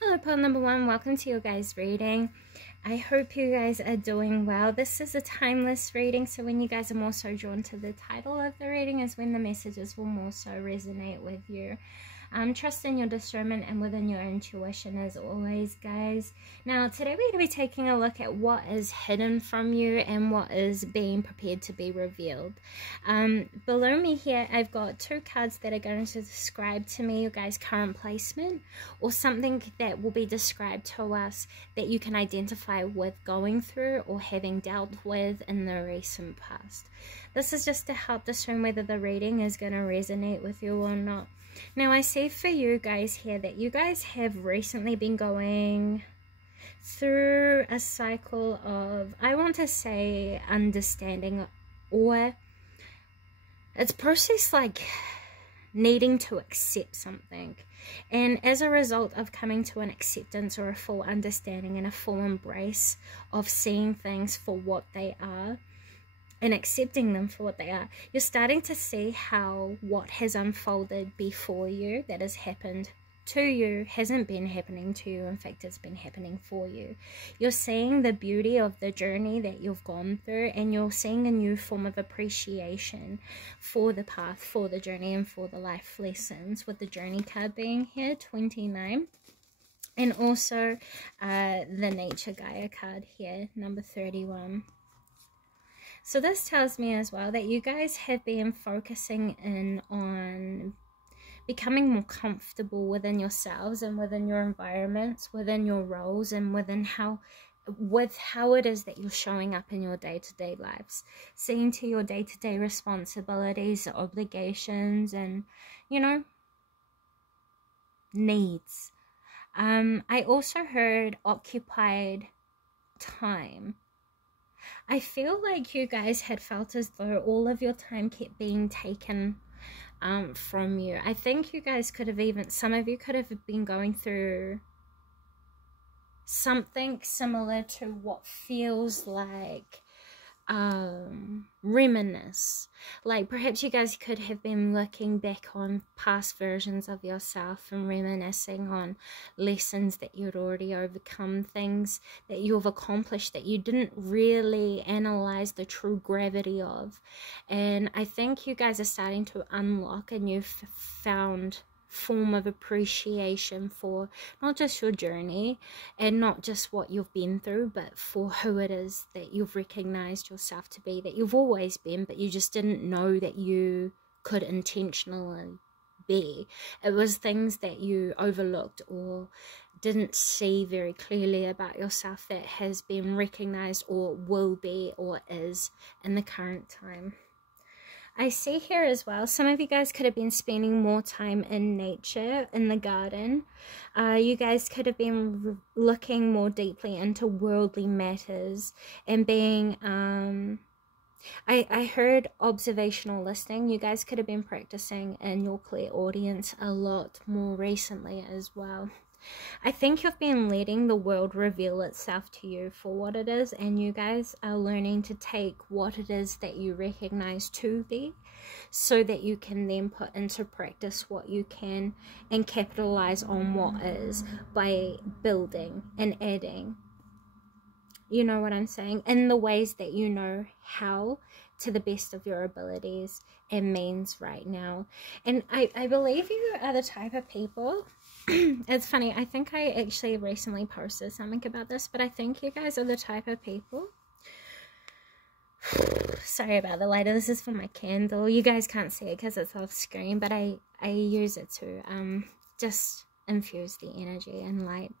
Hello, pile number one. Welcome to your guys' reading. I hope you guys are doing well. This is a timeless reading, so when you guys are more so drawn to the title of the reading is when the messages will more so resonate with you. Trust in your discernment and within your intuition as always, guys. Now, today we're going to be taking a look at what is hidden from you and what is being prepared to be revealed. Below me here, I've got two cards that are going to describe to me your guys' current placement or something that will be described to us that you can identify with going through or having dealt with in the recent past. This is just to help discern whether the reading is going to resonate with you or not. Now, I see for you guys here that you guys have recently been going through a cycle of, I want to say, understanding, or it's process like needing to accept something. And as a result of coming to an acceptance or a full understanding and a full embrace of seeing things for what they are, and accepting them for what they are, you're starting to see how what has unfolded before you, that has happened to you, hasn't been happening to you. In fact, it's been happening for you. You're seeing the beauty of the journey that you've gone through, and you're seeing a new form of appreciation for the path, for the journey, and for the life lessons, with the journey card being here, 29. And also the nature Gaia card here, number 31. So this tells me as well that you guys have been focusing in on becoming more comfortable within yourselves and within your environments, within your roles, and within how it is that you're showing up in your day-to-day lives, seeing to your day-to-day responsibilities, obligations, and, you know, needs. I also heard occupied time. I feel like you guys had felt as though all of your time kept being taken from you. I think you guys could have even, some of you could have been going through something similar to what feels like reminisce. Like perhaps you guys could have been looking back on past versions of yourself and reminiscing on lessons that you'd already overcome, things that you've accomplished that you didn't really analyze the true gravity of. And I think you guys are starting to unlock a new found form of appreciation for not just your journey and not just what you've been through, but for who it is that you've recognized yourself to be, that you've always been, but you just didn't know that you could intentionally be. It was things that you overlooked or didn't see very clearly about yourself that has been recognized or will be or is in the current time. I see here as well, some of you guys could have been spending more time in nature, in the garden. You guys could have been looking more deeply into worldly matters and being, I heard observational listening. You guys could have been practicing in your clairaudience a lot more recently as well. I think you've been letting the world reveal itself to you for what it is, and you guys are learning to take what it is that you recognize to be, so that you can then put into practice what you can and capitalize on what is by building and adding. You know what I'm saying? In the ways that you know how, to the best of your abilities and means right now. And I believe you are the type of people, it's funny, I think I actually recently posted something about this, but I think you guys are the type of people, sorry about the lighter, this is for my candle, you guys can't see it because it's off screen, but I use it to just infuse the energy and light,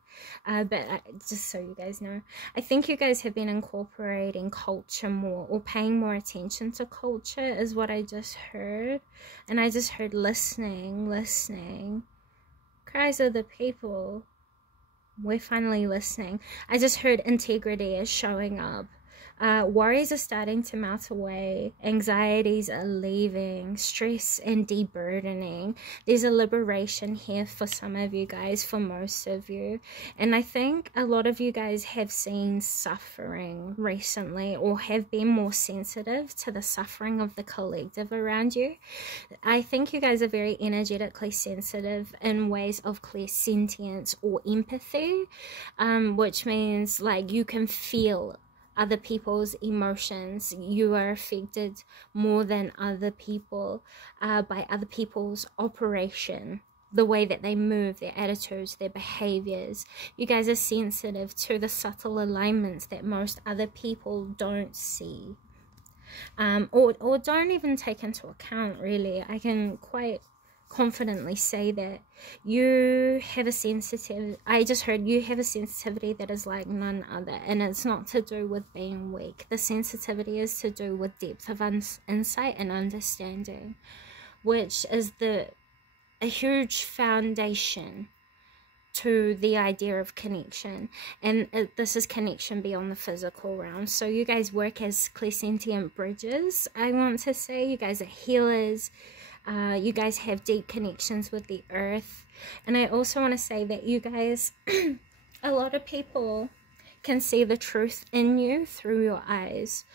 just so you guys know, I think you guys have been incorporating culture more, or paying more attention to culture is what I just heard. And I just heard listening, cries of the people, we're finally listening. I just heard integrity is showing up. Worries are starting to melt away. Anxieties are leaving. Stress and deburdening. There's a liberation here for some of you guys, for most of you. And I think a lot of you guys have seen suffering recently, or have been more sensitive to the suffering of the collective around you. I think you guys are very energetically sensitive in ways of clairsentience or empathy, which means like you can feel other people's emotions. You are affected more than other people by other people's operation, the way that they move, their attitudes, their behaviors. You guys are sensitive to the subtle alignments that most other people don't see, or don't even take into account, really. I can quite confidently say that you have a sensitivity. I just heard you have a sensitivity that is like none other, and it's not to do with being weak. The sensitivity is to do with depth of insight and understanding, which is a huge foundation to the idea of connection. And this is connection beyond the physical realm. So you guys work as clairsentient bridges. I want to say you guys are healers. You guys have deep connections with the earth. And I also want to say that you guys, a lot of people can see the truth in you through your eyes.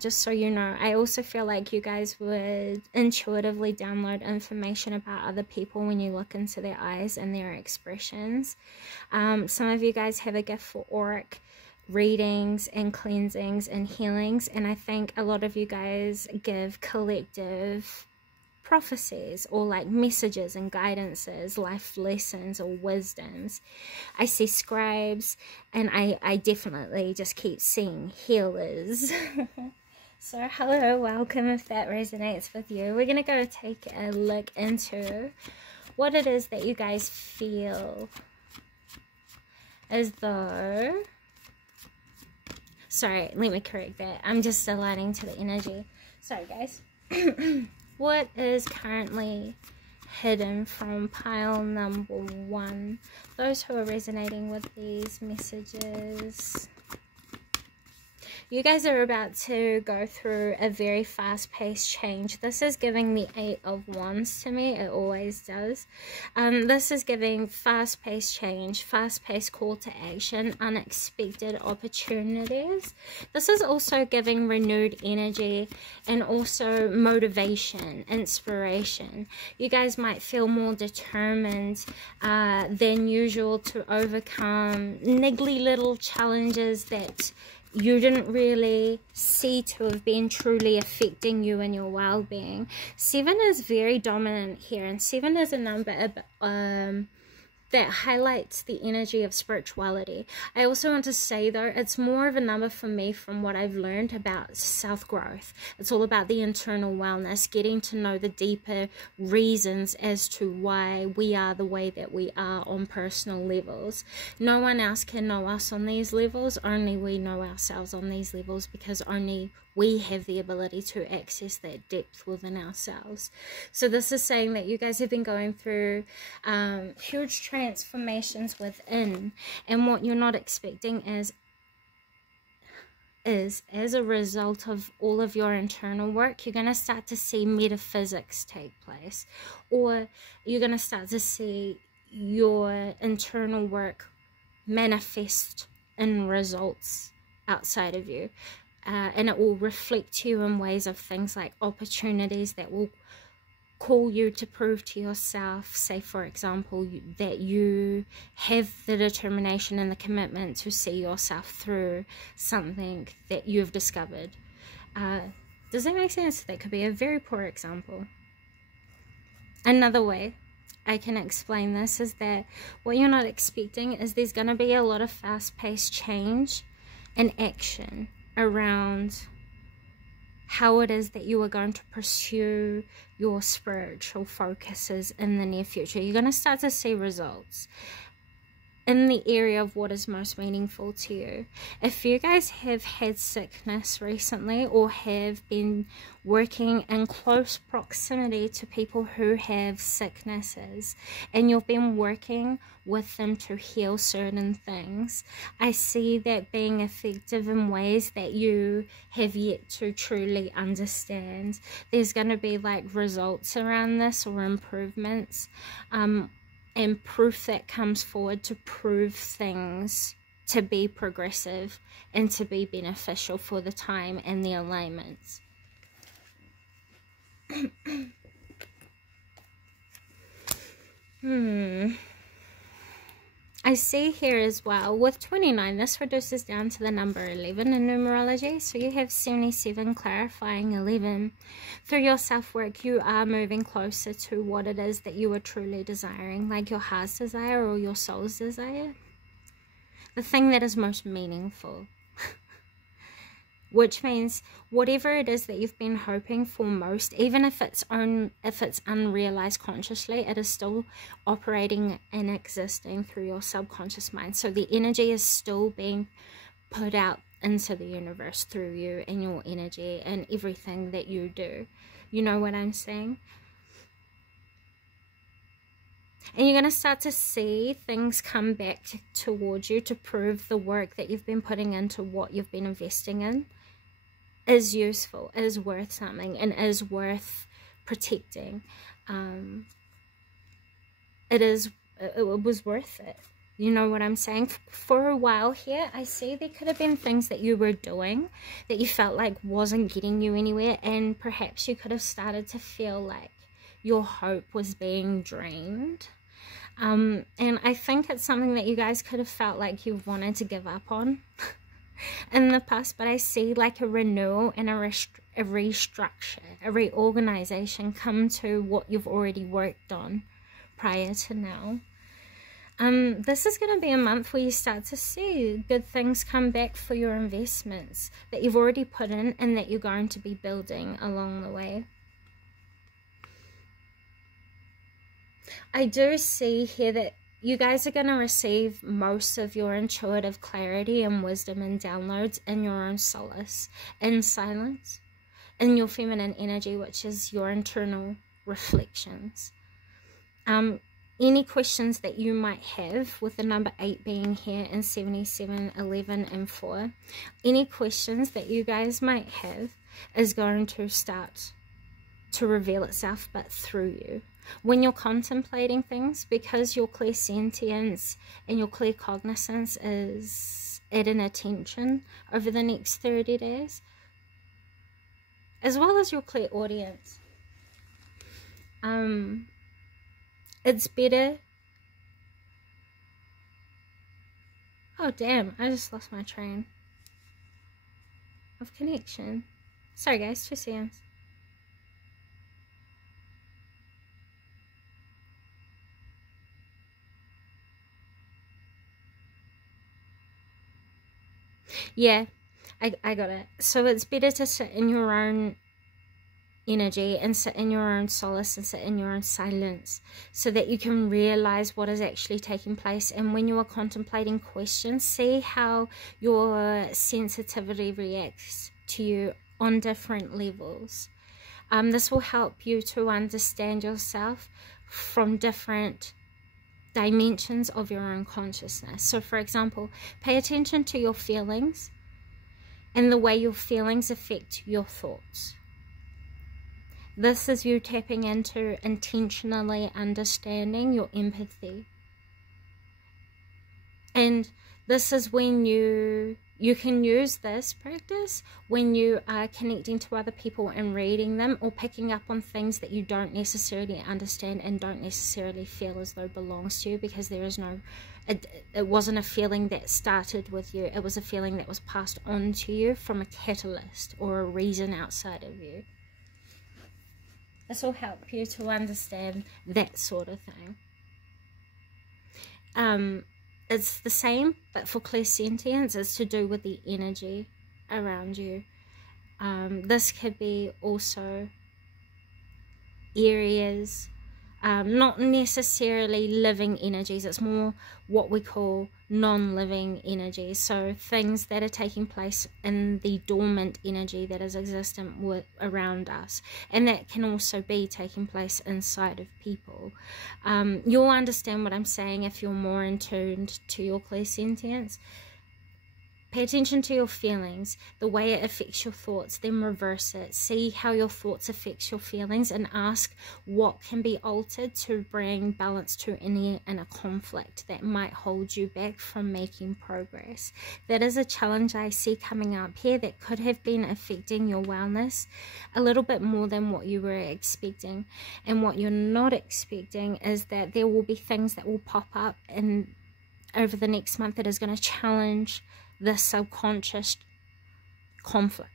Just so you know, I also feel like you guys would intuitively download information about other people when you look into their eyes and their expressions. Some of you guys have a gift for auric readings and cleansings and healings, and I think a lot of you guys give collective prophecies, or like messages and guidances, life lessons or wisdoms. I see scribes, and I definitely just keep seeing healers. So hello, welcome. If that resonates with you, we're gonna go take a look into what it is that you guys feel as though, sorry, let me correct that, I'm just aligning to the energy. Sorry guys. What is currently hidden from pile number 1? Those who are resonating with these messages. You guys are about to go through a very fast-paced change. This is giving the 8 of Wands to me. It always does. This is giving fast-paced change, fast-paced call to action, unexpected opportunities. This is also giving renewed energy and also motivation, inspiration. You guys might feel more determined than usual to overcome niggly little challenges that you didn't really see to have been truly affecting you and your well-being. 7 is very dominant here, and 7 is a number that highlights the energy of spirituality. I also want to say though, it's more of a number for me from what I've learned about self-growth. It's all about the internal wellness, getting to know the deeper reasons as to why we are the way that we are on personal levels. No one else can know us on these levels, only we know ourselves on these levels, because only we have the ability to access that depth within ourselves. So this is saying that you guys have been going through huge transformations within, and what you're not expecting is as a result of all of your internal work, you're going to start to see metaphysics take place, or you're going to start to see your internal work manifest in results outside of you. And it will reflect you in ways of things like opportunities that will call you to prove to yourself, say for example, that you have the determination and the commitment to see yourself through something that you've discovered. Does that make sense? That could be a very poor example. Another way I can explain this is that what you're not expecting is there's going to be a lot of fast-paced change and action around how it is that you are going to pursue your spiritual focuses in the near future. You're going to start to see results in the area of what is most meaningful to you. If you guys have had sickness recently, or have been working in close proximity to people who have sicknesses, and you've been working with them to heal certain things, I see that being effective in ways that you have yet to truly understand. There's going to be like results around this, or improvements, and proof that comes forward to prove things to be progressive and to be beneficial for the time and the alignments. I see here as well, with 29, this reduces down to the number 11 in numerology. So you have 77 clarifying 11. Through your self-work, you are moving closer to what it is that you are truly desiring, like your heart's desire or your soul's desire. The thing that is most meaningful. Which means whatever it is that you've been hoping for most, even if it's unrealized consciously, it is still operating and existing through your subconscious mind. So the energy is still being put out into the universe through you and your energy and everything that you do. You know what I'm saying? And you're going to start to see things come back towards you to prove the work that you've been putting into what you've been investing in is useful, is worth something, and is worth protecting. It was worth it. You know what I'm saying? For a while here, I see there could have been things that you were doing that you felt like wasn't getting you anywhere, and perhaps you could have started to feel like your hope was being drained. And I think it's something that you guys could have felt like you wanted to give up on in the past, but I see like a renewal and a restructure, a reorganization come to what you've already worked on prior to now. This is going to be a month where you start to see good things come back for your investments that you've already put in and that you're going to be building along the way. I do see here that you guys are going to receive most of your intuitive clarity and wisdom and downloads in your own solace, in silence, in your feminine energy, which is your internal reflections. Any questions that you might have, with the number 8 being here and 77, 11 and 4, any questions that you guys might have is going to start to reveal itself, but through you. When you're contemplating things, because your clairsentience and your claircognizance is at an attention over the next 30 days, as well as your clairaudience, it's better. Oh damn, I just lost my train of connection. Sorry guys, 2 seconds. Yeah, I got it. So it's better to sit in your own energy and sit in your own solace and sit in your own silence, so that you can realize what is actually taking place. And when you are contemplating questions, see how your sensitivity reacts to you on different levels. This will help you to understand yourself from different dimensions of your own consciousness. So for example, pay attention to your feelings and the way your feelings affect your thoughts. This is you tapping into intentionally understanding your empathy. And this is when you can use this practice when you are connecting to other people and reading them, or picking up on things that you don't necessarily understand and don't necessarily feel as though belongs to you, because there is no, it wasn't a feeling that started with you. It was a feeling that was passed on to you from a catalyst or a reason outside of you. This will help you to understand that sort of thing. It's the same, but for clairsentience, it's to do with the energy around you. This could be also areas Not necessarily living energies, it's more what we call non-living energies, so things that are taking place in the dormant energy that is existent around us, and that can also be taking place inside of people. You'll understand what I'm saying if you're more in tune to your clairsentience. Pay attention to your feelings, the way it affects your thoughts, then reverse it. See how your thoughts affect your feelings and ask what can be altered to bring balance to any inner conflict that might hold you back from making progress. That is a challenge I see coming up here that could have been affecting your wellness a little bit more than what you were expecting. And what you're not expecting is that there will be things that will pop up over the next month that is going to challenge the subconscious conflict.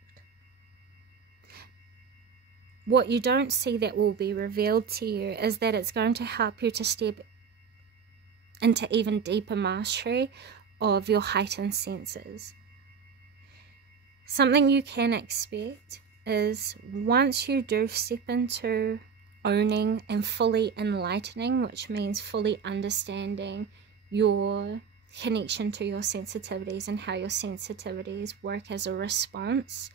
What you don't see that will be revealed to you is that it's going to help you to step into even deeper mastery of your heightened senses. Something you can expect is once you do step into owning and fully enlightening, which means fully understanding your connection to your sensitivities and how your sensitivities work as a response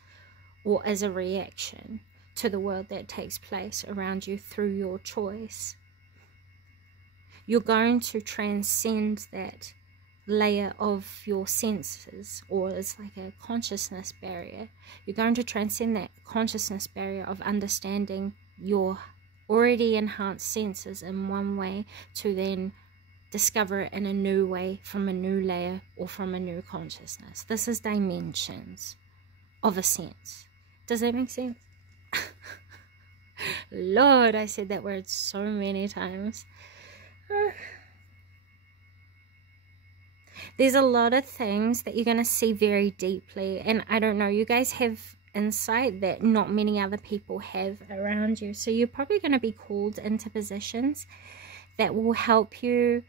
or as a reaction to the world that takes place around you through your choice. You're going to transcend that layer of your senses, or it's like a consciousness barrier. You're going to transcend that consciousness barrier of understanding your already enhanced senses in one way to then discover it in a new way, from a new layer or from a new consciousness. This is dimensions of a sense. Does that make sense? Lord, I said that word so many times. There's a lot of things that you're going to see very deeply, and I don't know, you guys have insight that not many other people have around you, so you're probably going to be called into positions that will help you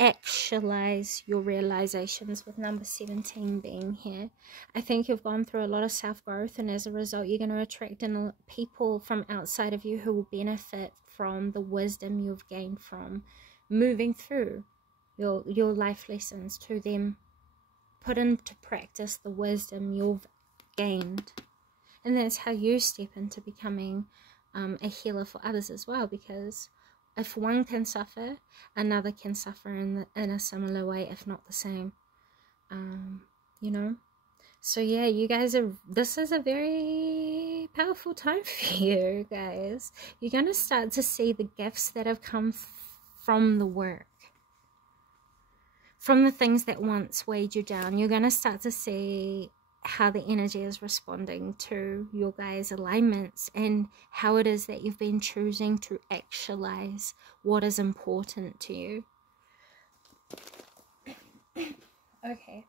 actualize your realizations, with number 17 being here. I think you've gone through a lot of self-growth, and as a result you're going to attract in people from outside of you who will benefit from the wisdom you've gained from moving through your life lessons, to them put into practice the wisdom you've gained. And that's how you step into becoming a healer for others as well, because if one can suffer, another can suffer in a similar way, if not the same. You know? So yeah, you guys this is a very powerful time for you guys. You're going to start to see the gifts that have come from the work, from the things that once weighed you down. You're going to start to see how the energy is responding to your guys' alignments, and how it is that you've been choosing to actualize what is important to you. Okay.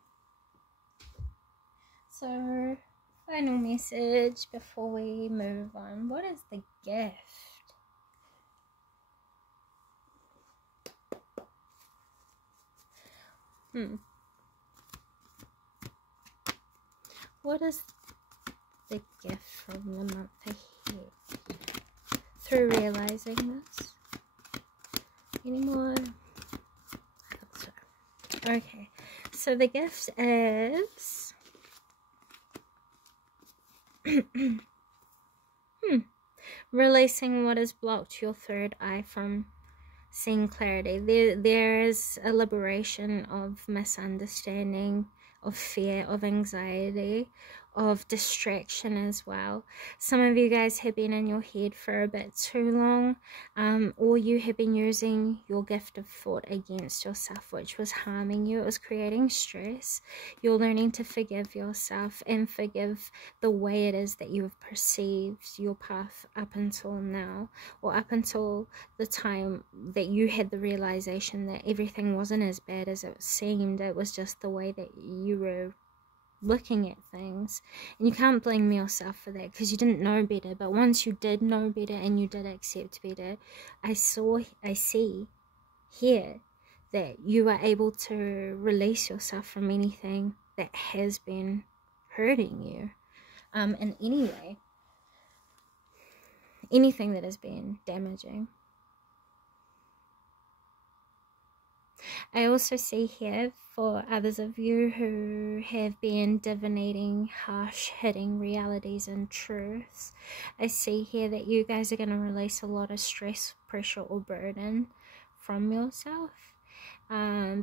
So, final message before we move on. What is the gift? What is the gift from the month ahead? Through realizing this? Any more? I thought so. Okay, so the gift is releasing what has blocked your third eye from seeing clarity. There is a liberation of misunderstanding, of fear, of anxiety, of distraction as well. Some of you guys have been in your head for a bit too long, or you have been using your gift of thought against yourself, which was harming you. It was creating stress. You're learning to forgive yourself and forgive the way it is that you have perceived your path up until now, or up until the time that you had the realization that everything wasn't as bad as it seemed. It was just the way that you were looking at things, and you can't blame yourself for that because you didn't know better. But once you did know better and you did accept better, I see here that you are able to release yourself from anything that has been hurting you in any way. anything that has been damaging. I also see here for others of you who have been divinating harsh hitting realities and truths, I see here that you guys are going to release a lot of stress, pressure or burden from yourself,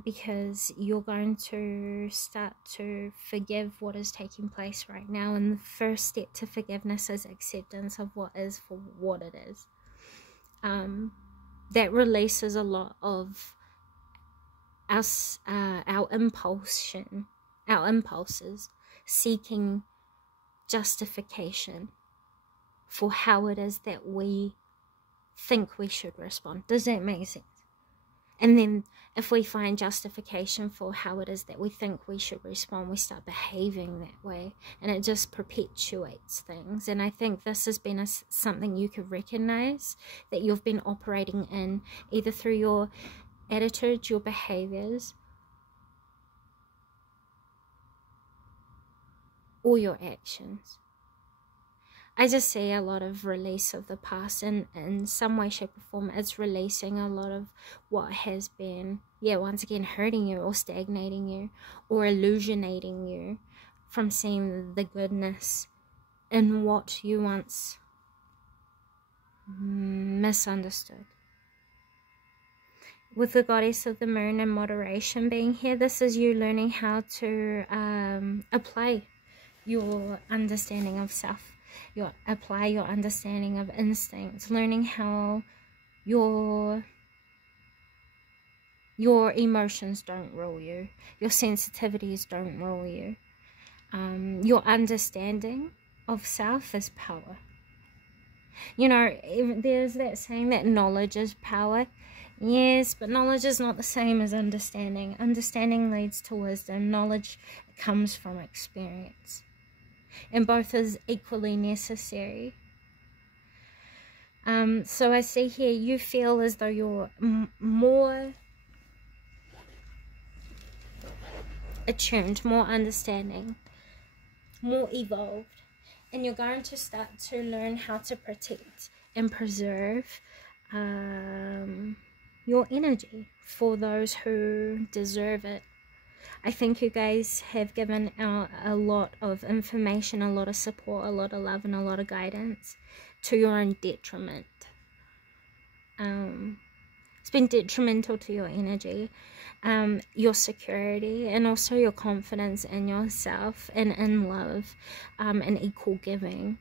because you're going to start to forgive what is taking place right now. And the first step to forgiveness is acceptance of what is for what it is. That releases a lot of our impulses seeking justification for how it is that we think we should respond. Does that make sense? And then if we find justification for how it is that we think we should respond, we start behaving that way, and it just perpetuates things. And I think this has been something you could recognize that you've been operating in, either through your attitudes, your behaviors, or your actions. I just see a lot of release of the past, and in some way, shape or form, it's releasing a lot of what has been, once again, hurting you or stagnating you or illusionating you from seeing the goodness in what you once misunderstood. With the goddess of the moon and moderation being here, this is you learning how to apply your understanding of self, apply your understanding of instincts, learning how your emotions don't rule you, your sensitivities don't rule you. Your understanding of self is power. You know, there's that saying that knowledge is power. Yes, but knowledge is not the same as understanding. Understanding leads to wisdom. Knowledge comes from experience. And both is equally necessary. So I see here you feel as though you're more attuned, more understanding, more evolved. And you're going to start to learn how to protect and preserve your energy for those who deserve it. I think you guys have given out a lot of information, a lot of support, a lot of love, and a lot of guidance to your own detriment. It's been detrimental to your energy, your security, and also your confidence in yourself and in love, and equal giving.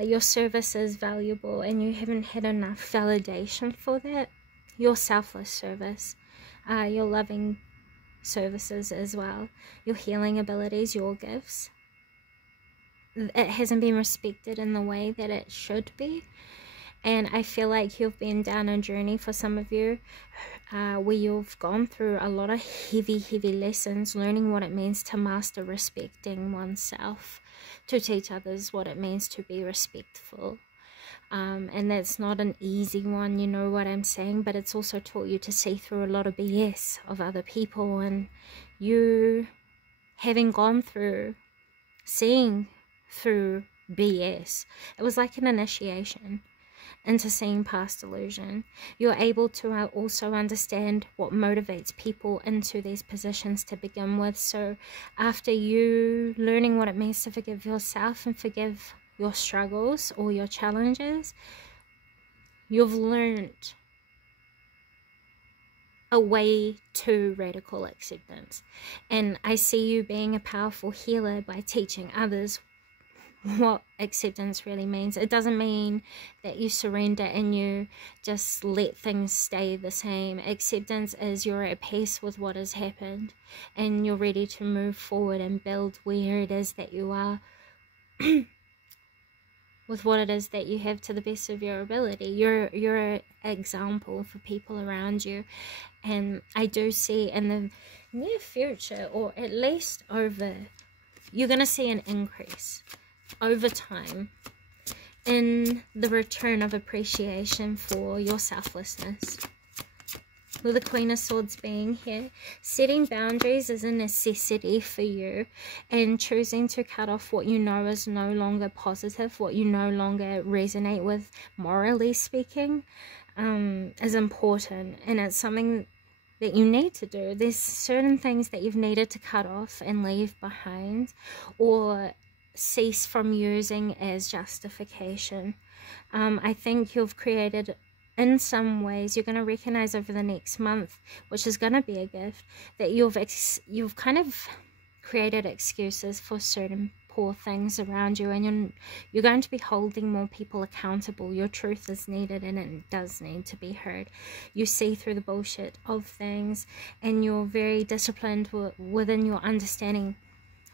Your service is valuable, and you haven't had enough validation for that. Your selfless service, your loving services as well, your healing abilities, your gifts. It hasn't been respected in the way that it should be. And I feel like you've been down a journey for some of you where you've gone through a lot of heavy lessons, learning what it means to master respecting oneself, to teach others what it means to be respectful. And that's not an easy one, you know what I'm saying, but it's also taught you to see through a lot of BS of other people. And you, having gone through seeing through BS, it was like an initiation into seeing past illusion. You're able to also understand what motivates people into these positions to begin with. So after you learning what it means to forgive yourself and forgive your struggles or your challenges, you've learned a way to radical acceptance. And I see you being a powerful healer by teaching others what acceptance really means. It doesn't mean that you surrender and you just let things stay the same. Acceptance is you're at peace with what has happened and you're ready to move forward and build where it is that you are with what it is that you have to the best of your ability. You're an example for people around you. And I do see in the near future, or at least you're going to see an increase over time in the return of appreciation for your selflessness. with the Queen of Swords being here. Setting boundaries is a necessity for you, and choosing to cut off what you know is no longer positive, what you no longer resonate with morally speaking, is important, and it's something that you need to do. There's certain things that you've needed to cut off and leave behind, or cease from using as justification. I think you've created, in some ways, you're going to recognize over the next month, which is going to be a gift, that you've kind of created excuses for certain poor things around you, and you're going to be holding more people accountable. Your truth is needed, and it does need to be heard. You see through the bullshit of things, and you're very disciplined within your understanding,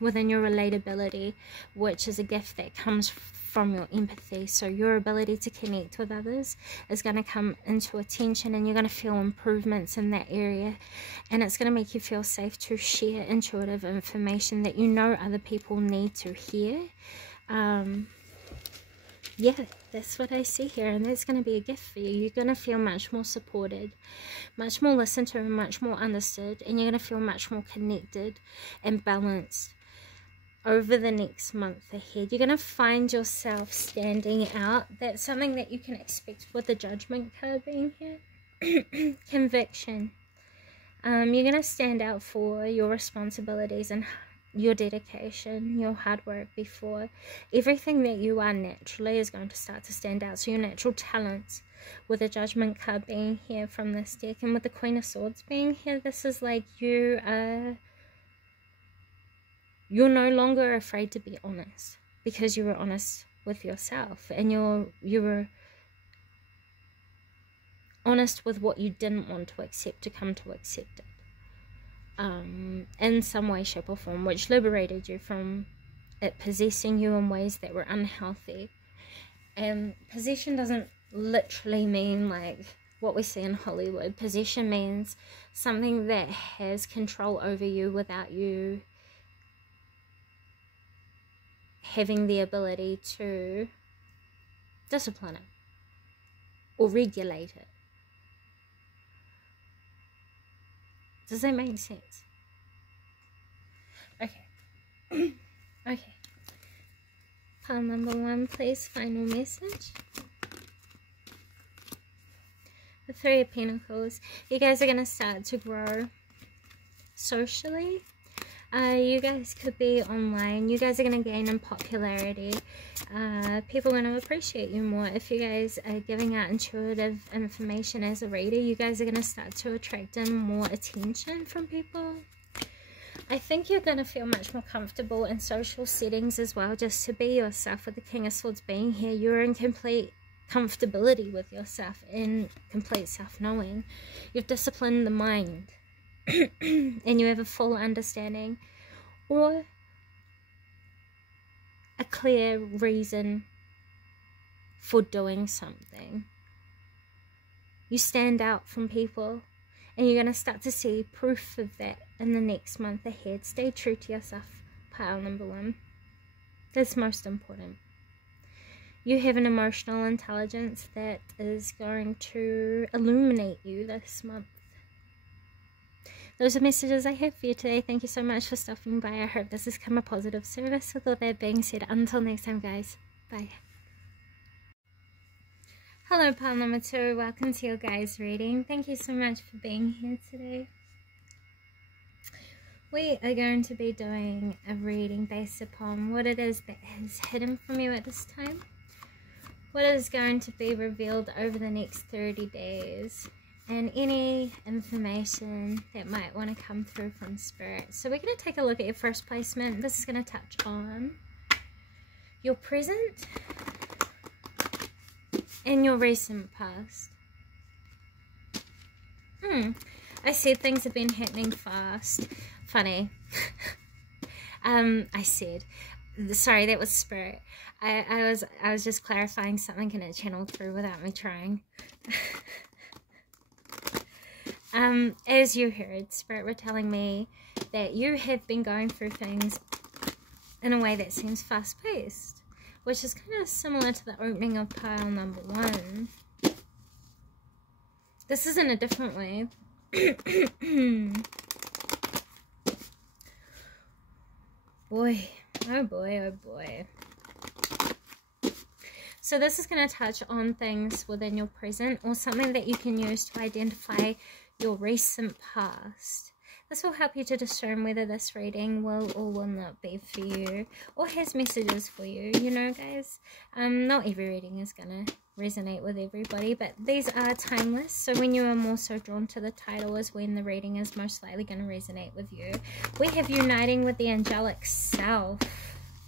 within your relatability, which is a gift that comes from your empathy. So your ability to connect with others is going to come into attention, and you're going to feel improvements in that area, and it's going to make you feel safe to share intuitive information that you know other people need to hear. Yeah, that's what I see here, and that's going to be a gift for you. You're going to feel much more supported, much more listened to, and much more understood, and you're going to feel much more connected and balanced over the next month ahead. You're going to find yourself standing out. That's something that you can expect with the Judgment card being here. Conviction. You're going to stand out for your responsibilities and your dedication, your hard work before. Everything that you are naturally is going to start to stand out. So your natural talents, with the Judgment card being here from this deck, and with the Queen of Swords being here, this is like you're no longer afraid to be honest, because you were honest with yourself, and you were honest with what you didn't want to accept to come to accept it, in some way, shape or form, which liberated you from it possessing you in ways that were unhealthy. And possession doesn't literally mean like what we see in Hollywood. Possession means something that has control over you without you having the ability to discipline it or regulate it. Does that make sense? Okay. Okay. Pile number 1, please. Final message. The 3 of Pentacles. You guys are going to start to grow socially. You guys could be online. You guys are going to gain in popularity. People are going to appreciate you more. If you guys are giving out intuitive information as a reader, you guys are going to start to attract in more attention from people. I think you're going to feel much more comfortable in social settings as well, just to be yourself. With the King of Swords being here, you're in complete comfortability with yourself and complete self-knowing. You've disciplined the mind. And you have a full understanding or a clear reason for doing something. You stand out from people, and you're going to start to see proof of that in the next month ahead. Stay true to yourself, pile number 1. That's most important. You have an emotional intelligence that is going to illuminate you this month. Those are messages I have for you today. Thank you so much for stopping by. I hope this has come a positive service. With all that being said, until next time, guys. Bye. Hello, pile number 2. Welcome to your guys' reading. Thank you so much for being here today. We are going to be doing a reading based upon what it is that is hidden from you at this time. What is going to be revealed over the next 30 days. And any information that might want to come through from Spirit. So we're going to take a look at your first placement. This is going to touch on your present and your recent past. I said things have been happening fast. Funny. I said, sorry, that was Spirit. I was just clarifying something, and it channeled through without me trying. As you heard, Spirit were telling me that you have been going through things in a way that seems fast-paced, which is kind of similar to the opening of pile number 1. This is in a different way. Boy, oh boy, oh boy. So this is going to touch on things within your present or something that you can use to identify your recent past. This will help you to discern whether this reading will or will not be for you or has messages for you, you know, guys. Not every reading is going to resonate with everybody, but these are timeless. So when you are more so drawn to the title is when the reading is most likely going to resonate with you. We have uniting with the angelic self.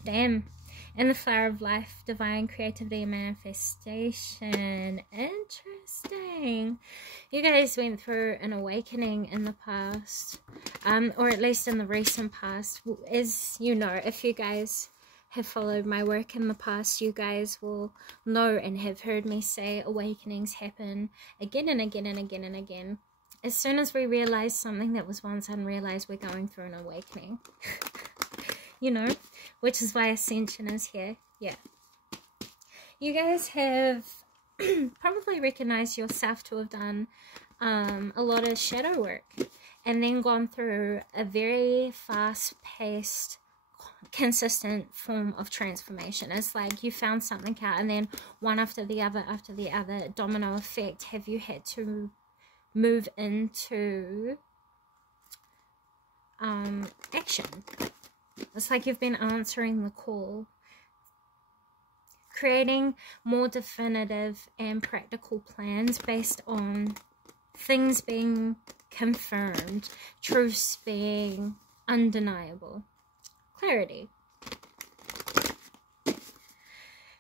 Damn. And the flower of life, divine creativity and manifestation. Interesting. You guys went through an awakening in the past, or at least in the recent past. As you know, if you guys have followed my work in the past, you guys will know and have heard me say awakenings happen again and again and again and again. As soon as we realize something that was once unrealized, we're going through an awakening. You know, which is why ascension is here. Yeah, you guys have probably recognized yourself to have done a lot of shadow work and then gone through a very fast-paced, consistent form of transformation. It's like you found something out and then one after the other, domino effect, have you had to move into action. It's like you've been answering the call, creating more definitive and practical plans based on things being confirmed, truths being undeniable, clarity.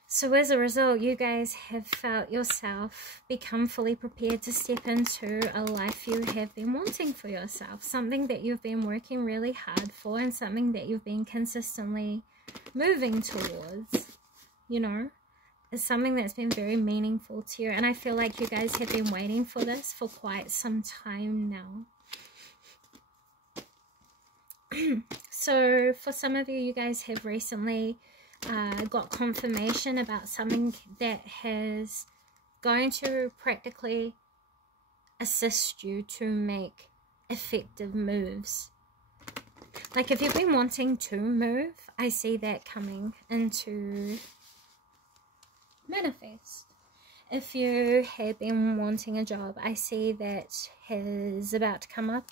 So as a result, you guys have felt yourself become fully prepared to step into a life you have been wanting for yourself, something that you've been working really hard for and something that you've been consistently moving towards, you know. It's something that's been very meaningful to you, and I feel like you guys have been waiting for this for quite some time now. So for some of you, you guys have recently got confirmation about something that is going to practically assist you to make effective moves. Like if you've been wanting to move, I see that coming into manifest. If you have been wanting a job, I see that is about to come up.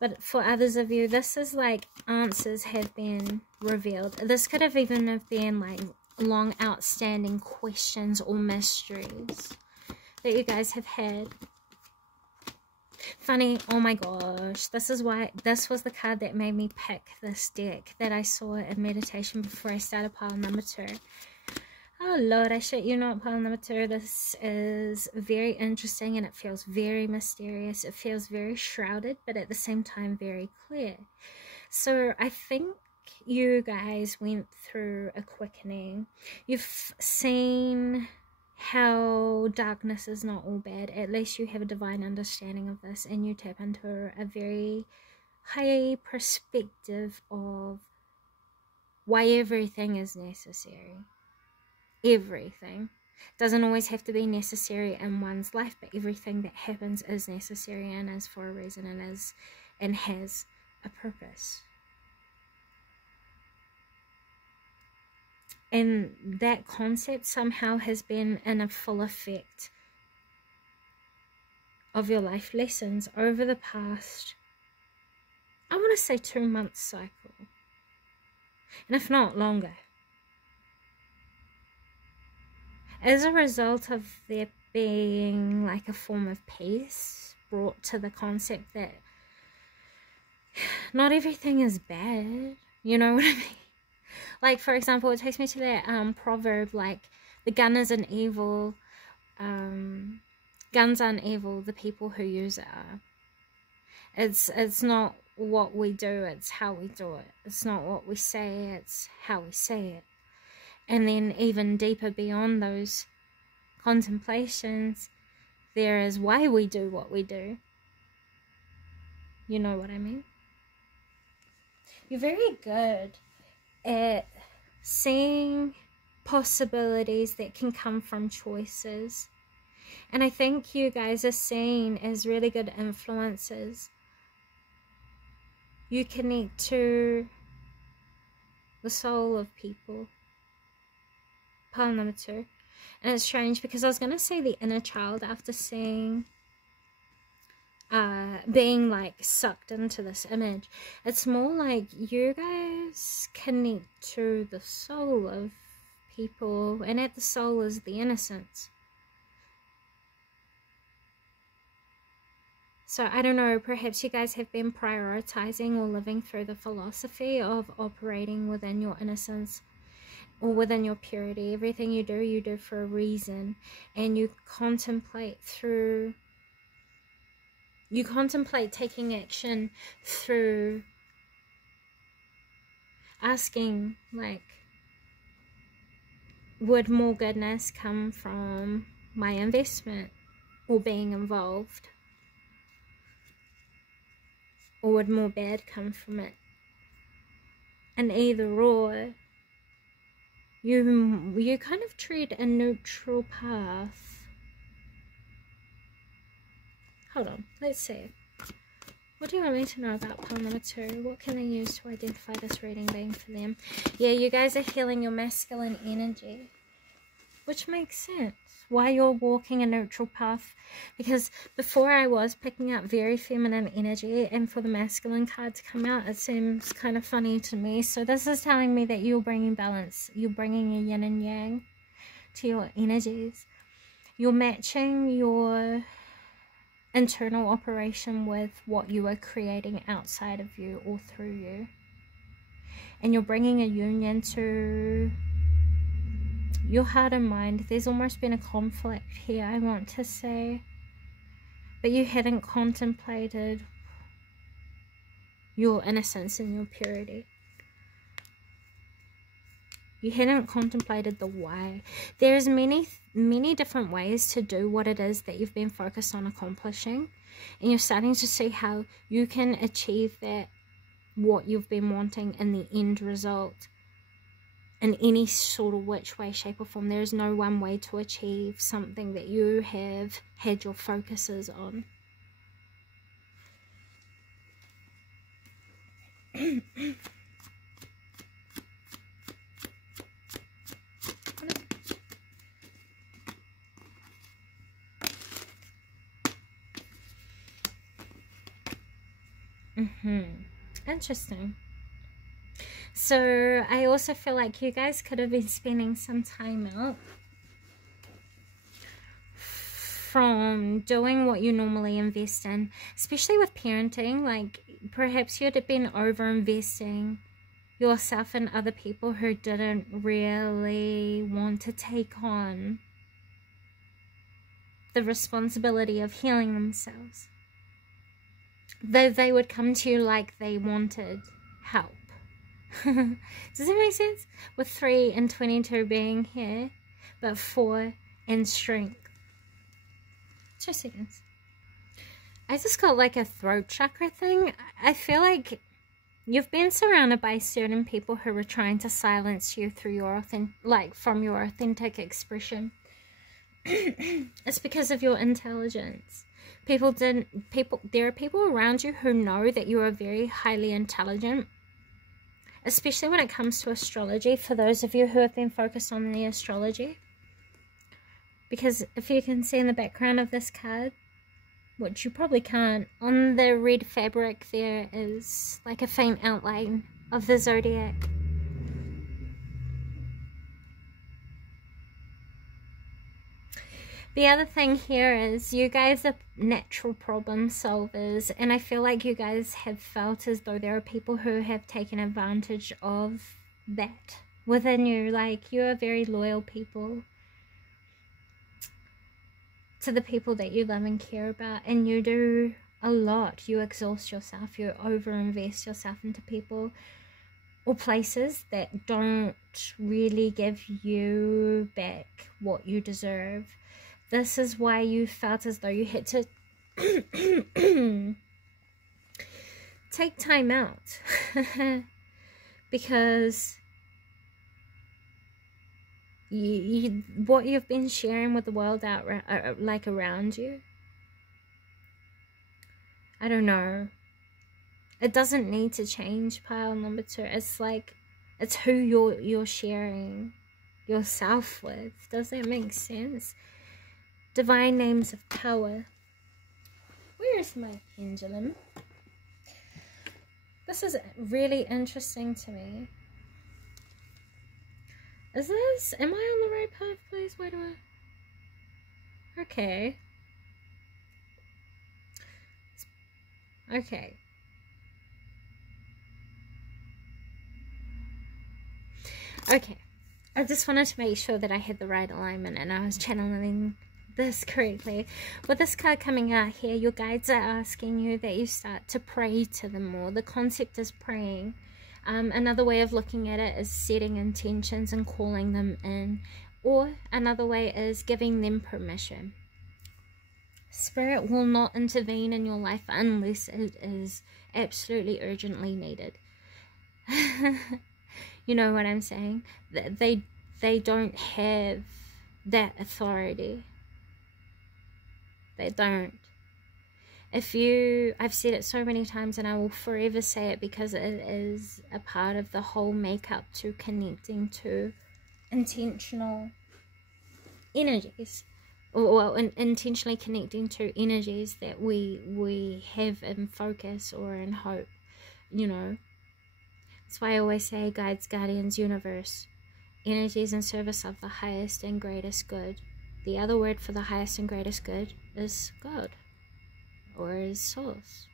But for others of you, this is like answers have been revealed. This could have even have been like long outstanding questions or mysteries that you guys have had. Funny, oh my gosh, this is why this was the card that made me pick this deck that I saw in meditation before I started pile number 2. Oh Lord, I shit you not, pile number 2. This is very interesting and it feels very mysterious. It feels very shrouded, but at the same time very clear. So I think you guys went through a quickening. You've seen how darkness is not all bad. At least you have a divine understanding of this and you tap into a very high perspective of why everything is necessary. Everything doesn't always have to be necessary in one's life, but everything that happens is necessary and is for a reason and has a purpose. And that concept somehow has been in a full effect of your life lessons over the past, I want to say 2-month cycle, and if not longer. As a result of there being like a form of peace brought to the concept that not everything is bad, you know what I mean? Like, for example, it takes me to that proverb, like, the gun isn't evil, guns aren't evil, the people who use it are. It's not what we do, it's how we do it. It's not what we say, it's how we say it. And then even deeper beyond those contemplations, there is why we do what we do. You know what I mean? You're very good at seeing possibilities that can come from choices. And I think you guys are seen as really good influences. You connect to the soul of people. Pile number 2. And it's strange because I was going to say the inner child after seeing being like sucked into this image. It's more like you guys connect to the soul of people, and at the soul is the innocence. So I don't know, perhaps you guys have been prioritizing or living through the philosophy of operating within your innocence or within your purity. Everything you do for a reason, and you contemplate taking action through asking, like, would more goodness come from my investment or being involved? Or would more bad come from it? And either or, you kind of tread a neutral path. Hold on, let's see. What do you want me to know about pile number 2? What can they use to identify this reading being for them? Yeah, you guys are healing your masculine energy, which makes sense. Why you're walking a neutral path, because before I was picking up very feminine energy, and for the masculine card to come out, it seems kind of funny to me. So this is telling me that you're bringing balance. You're bringing a yin and yang to your energies. You're matching your internal operation with what you are creating outside of you or through you, and you're bringing a union to your heart and mind. There's almost been a conflict here, I want to say, but you hadn't contemplated your innocence and your purity. You hadn't contemplated the why. There's many different ways to do what it is that you've been focused on accomplishing, and you're starting to see how you can achieve that, what you've been wanting in the end result, in any sort of which way, shape or form. There is no one way to achieve something that you have had your focuses on. Interesting. So I also feel like you guys could have been spending some time out from doing what you normally invest in, especially with parenting. Like, perhaps you'd have been over investing yourself in other people who didn't really want to take on the responsibility of healing themselves, though they would come to you like they wanted help. Does that make sense? With 3 and 22 being here, but 4 and strength. 2 seconds. I just got like a throat chakra thing. I feel like you've been surrounded by certain people who were trying to silence you through your from your authentic expression. It's because of your intelligence. There are people around you who know that you are very highly intelligent, especially when it comes to astrology, for those of you who have been focused on the astrology. Because if you can see in the background of this card, which you probably can't, on the red fabric there is like a faint outline of the zodiac. The other thing here is you guys are natural problem solvers, and I feel like you guys have felt as though there are people who have taken advantage of that within you. Like, you are very loyal people to the people that you love and care about, and you do a lot. You exhaust yourself, you overinvest yourself into people or places that don't really give you back what you deserve. This is why you felt as though you had to take time out because what you've been sharing with the world out like around you. I don't know. It doesn't need to change, pile number 2. It's like, it's who you're sharing yourself with. Does that make sense? Divine names of power. Where is my pendulum? This is really interesting to me. Is this, am I on the right path, please? Where do I, okay. Okay. Okay. I just wanted to make sure that I had the right alignment and I was channeling this correctly. With this card coming out here, your guides are asking you that you start to pray to them more. The concept is praying. Another way of looking at it is setting intentions and calling them in. Or another way is giving them permission. Spirit will not intervene in your life unless it is absolutely urgently needed. You know what I'm saying? They don't have that authority. They don't. I've said it so many times and I will forever say it because it is a part of the whole makeup to connecting to intentional energies. Well, intentionally connecting to energies that we have in focus or in hope, you know. That's why I always say guides, guardians, universe, energies in service of the highest and greatest good. The other word for the highest and greatest good is God, or is source.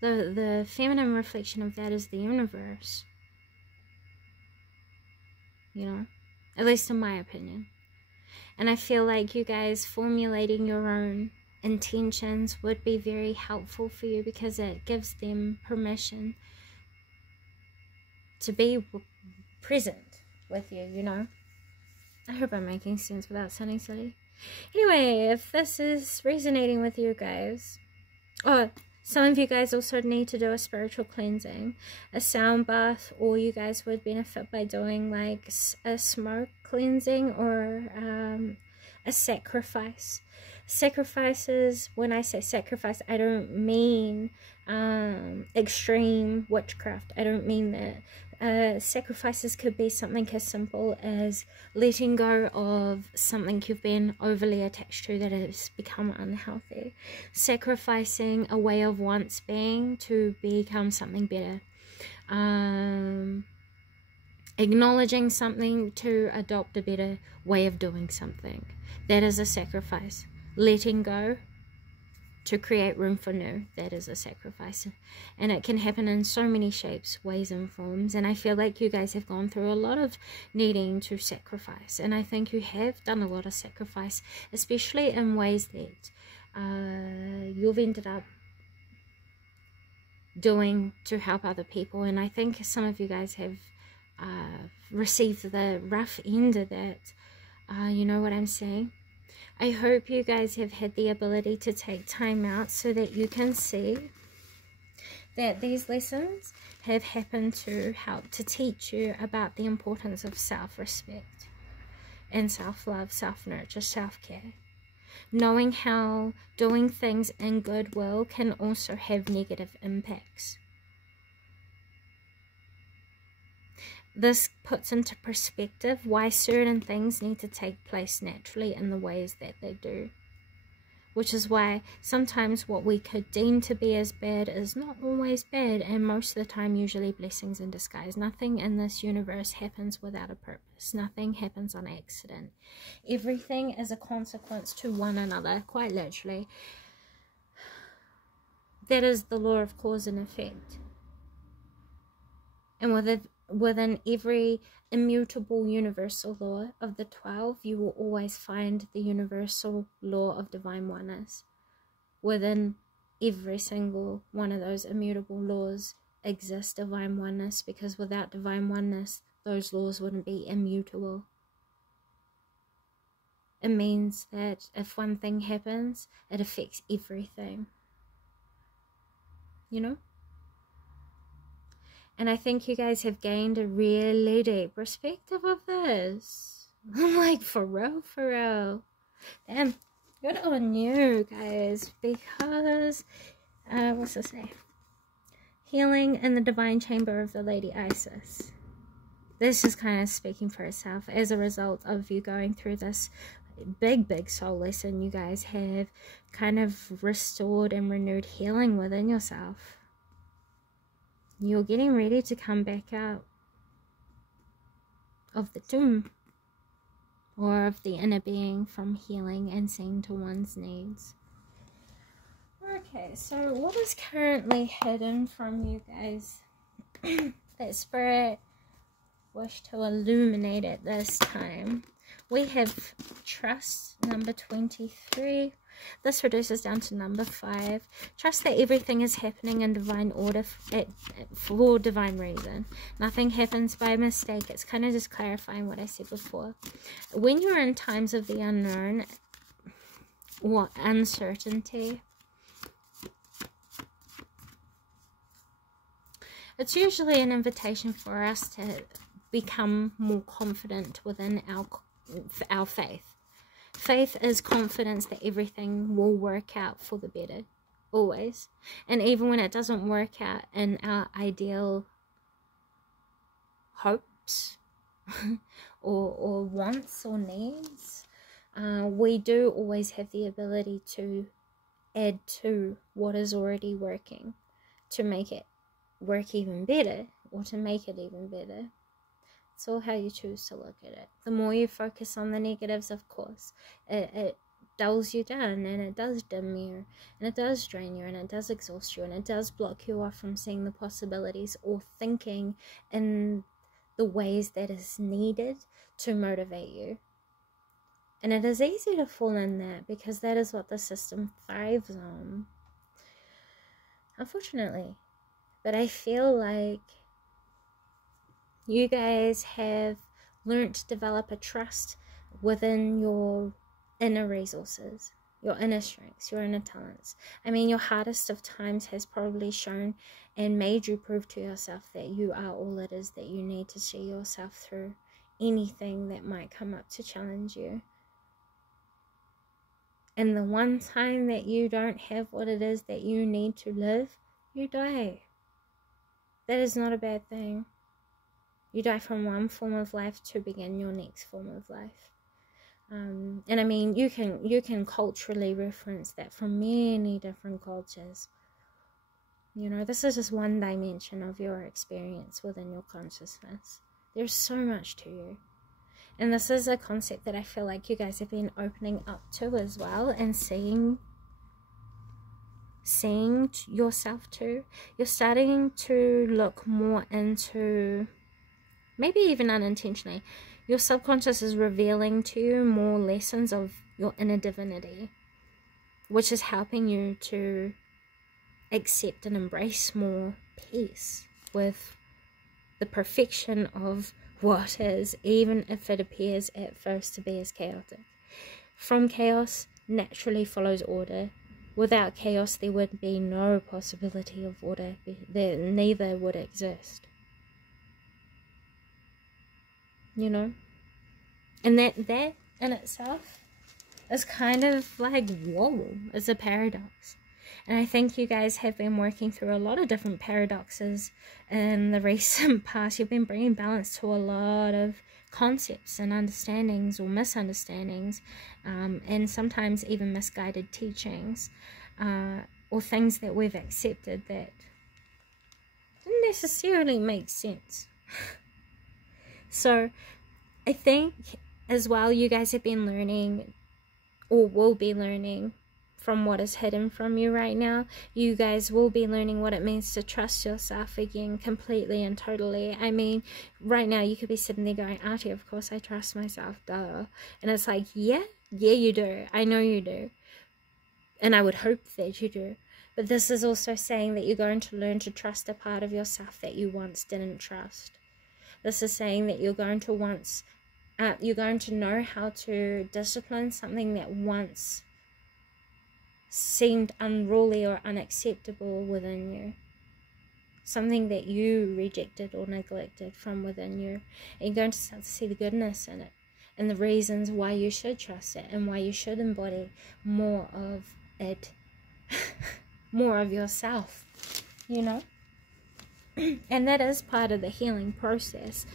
The feminine reflection of that is the universe, you know, at least in my opinion. And I feel like you guys formulating your own intentions would be very helpful for you because it gives them permission to be present with you, you know. I hope I'm making sense without sounding silly. Anyway, if this is resonating with you guys, some of you guys also need to do a spiritual cleansing, a sound bath, or you guys would benefit by doing like a smoke cleansing or a sacrifice. Sacrifices, when I say sacrifice, I don't mean extreme witchcraft. I don't mean that. Sacrifices could be something as simple as letting go of something you've been overly attached to that has become unhealthy. Sacrificing a way of once being to become something better. Acknowledging something to adopt a better way of doing something. That is a sacrifice. Letting go to create room for new, that is a sacrifice. And it can happen in so many shapes, ways and forms. And I feel like you guys have gone through a lot of needing to sacrifice, and I think you have done a lot of sacrifice, especially in ways that you've ended up doing to help other people. And I think some of you guys have received the rough end of that. You know what I'm saying? I hope you guys have had the ability to take time out so that you can see that these lessons have happened to help to teach you about the importance of self-respect and self-love, self-nurture, self-care. Knowing how doing things in goodwill can also have negative impacts. This puts into perspective why certain things need to take place naturally in the ways that they do. Which is why sometimes what we could deem to be as bad is not always bad, and most of the time usually blessings in disguise. Nothing in this universe happens without a purpose. Nothing happens on accident. Everything is a consequence to one another, quite literally. That is the law of cause and effect. And within every immutable universal law of the 12, you will always find the universal law of divine oneness. Within every single one of those immutable laws exists divine oneness, because without divine oneness, those laws wouldn't be immutable. It means that if one thing happens, it affects everything. You know? And I think you guys have gained a really deep perspective of this. I'm like, for real, for real. Damn, good on you guys. Because, what's this say? Healing in the divine chamber of the Lady Isis. This is kind of speaking for itself. As a result of you going through this big soul lesson, you guys have kind of restored and renewed healing within yourself. You're getting ready to come back out of the tomb, or of the inner being, from healing and seeing to one's needs. Okay, so what is currently hidden from you guys that Spirit wish to illuminate at this time? We have trust, number 23. This reduces down to number 5. Trust that everything is happening in divine order for divine reason. Nothing happens by mistake. It's kind of just clarifying what I said before. When you're in times of the unknown or uncertainty, it's usually an invitation for us to become more confident within our faith. Faith is confidence that everything will work out for the better, always. And even when it doesn't work out in our ideal hopes or wants or needs, we do always have the ability to add to what is already working, to make it work even better, or to make it even better. It's all how you choose to look at it. The more you focus on the negatives, of course, it dulls you down, and it does dim you, and it does drain you, and it does exhaust you, and it does block you off from seeing the possibilities or thinking in the ways that is needed to motivate you. And it is easy to fall in that, because that is what the system thrives on, unfortunately. But I feel like you guys have learned to develop a trust within your inner resources, your inner strengths, your inner talents. I mean, your hardest of times has probably shown and made you prove to yourself that you are all it is that you need to see yourself through anything that might come up to challenge you. And the one time that you don't have what it is that you need to live, you die. That is not a bad thing. You die from one form of life to begin your next form of life. And I mean, you can culturally reference that from many different cultures. You know, this is just one dimension of your experience within your consciousness. There's so much to you. And this is a concept that I feel like you guys have been opening up to as well, and seeing yourself too. You're starting to look more into, maybe even unintentionally, your subconscious is revealing to you more lessons of your inner divinity, which is helping you to accept and embrace more peace with the perfection of what is, even if it appears at first to be as chaotic. From chaos naturally follows order. Without chaos, there would be no possibility of order. Neither would exist. You know? And that in itself is kind of like, whoa, it's a paradox. And I think you guys have been working through a lot of different paradoxes in the recent past. You've been bringing balance to a lot of concepts and understandings or misunderstandings, and sometimes even misguided teachings, or things that we've accepted that didn't necessarily make sense. So I think as well, you guys have been learning, or will be learning, from what is hidden from you right now. You guys will be learning what it means to trust yourself again, completely and totally. I mean, right now you could be sitting there going, Atea, of course I trust myself, duh. And it's like, yeah, you do. I know you do. And I would hope that you do. But this is also saying that you're going to learn to trust a part of yourself that you once didn't trust. This is saying that you're going to know how to discipline something that once seemed unruly or unacceptable within you. something that you rejected or neglected from within you. And you're going to start to see the goodness in it, and the reasons why you should trust it, and why you should embody more of it, more of yourself, you know. And that is part of the healing process.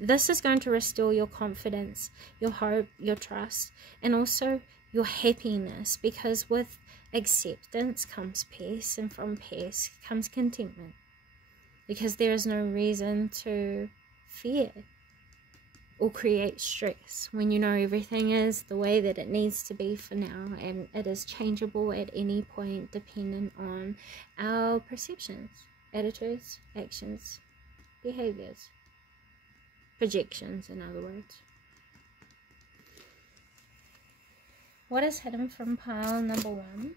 This is going to restore your confidence, your hope, your trust, and also your happiness, because with acceptance comes peace, and from peace comes contentment, because there is no reason to fear or create stress when you know everything is the way that it needs to be for now, and it is changeable at any point dependent on our perceptions, attitudes, actions, behaviors, projections, in other words. What is hidden from pile number 1?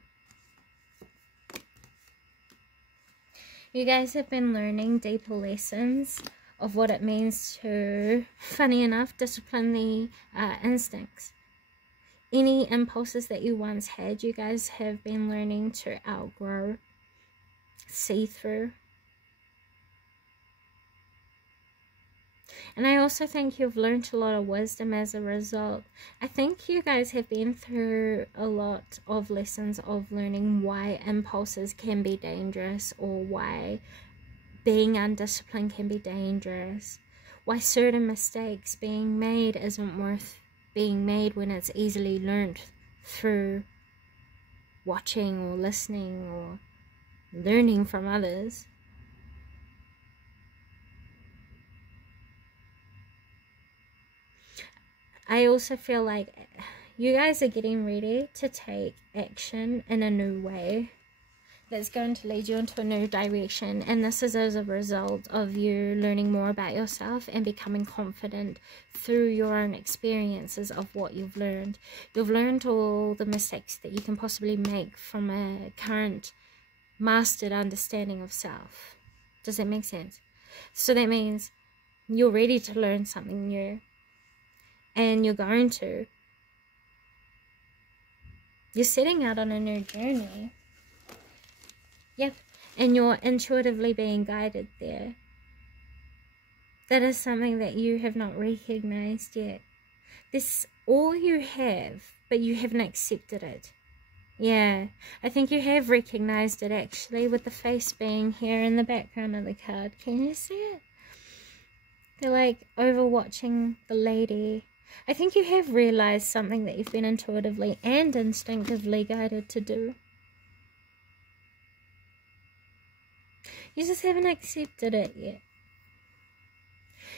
You guys have been learning deeper lessons of what it means to, funny enough, discipline the instincts. Any impulses that you once had, you guys have been learning to outgrow, see through. And I also think you've learned a lot of wisdom as a result. I think you guys have been through a lot of lessons of learning why impulses can be dangerous, or why being undisciplined can be dangerous. Why certain mistakes being made isn't worth being made when it's easily learned through watching or listening or learning from others. I also feel like you guys are getting ready to take action in a new way that's going to lead you into a new direction, and this is as a result of you learning more about yourself and becoming confident through your own experiences of what you've learned. You've learned all the mistakes that you can possibly make from a current mastered understanding of self. Does that make sense? So that means you're ready to learn something new. And you're going to. You're setting out on a new journey. Yep. And you're intuitively being guided there. That is something that you have not recognized yet. This all you have, but you haven't accepted it. Yeah. I think you have recognized it actually, with the face being here in the background of the card. Can you see it? They're like overwatching the lady. I think you have realized something that you've been intuitively and instinctively guided to do. You just haven't accepted it yet.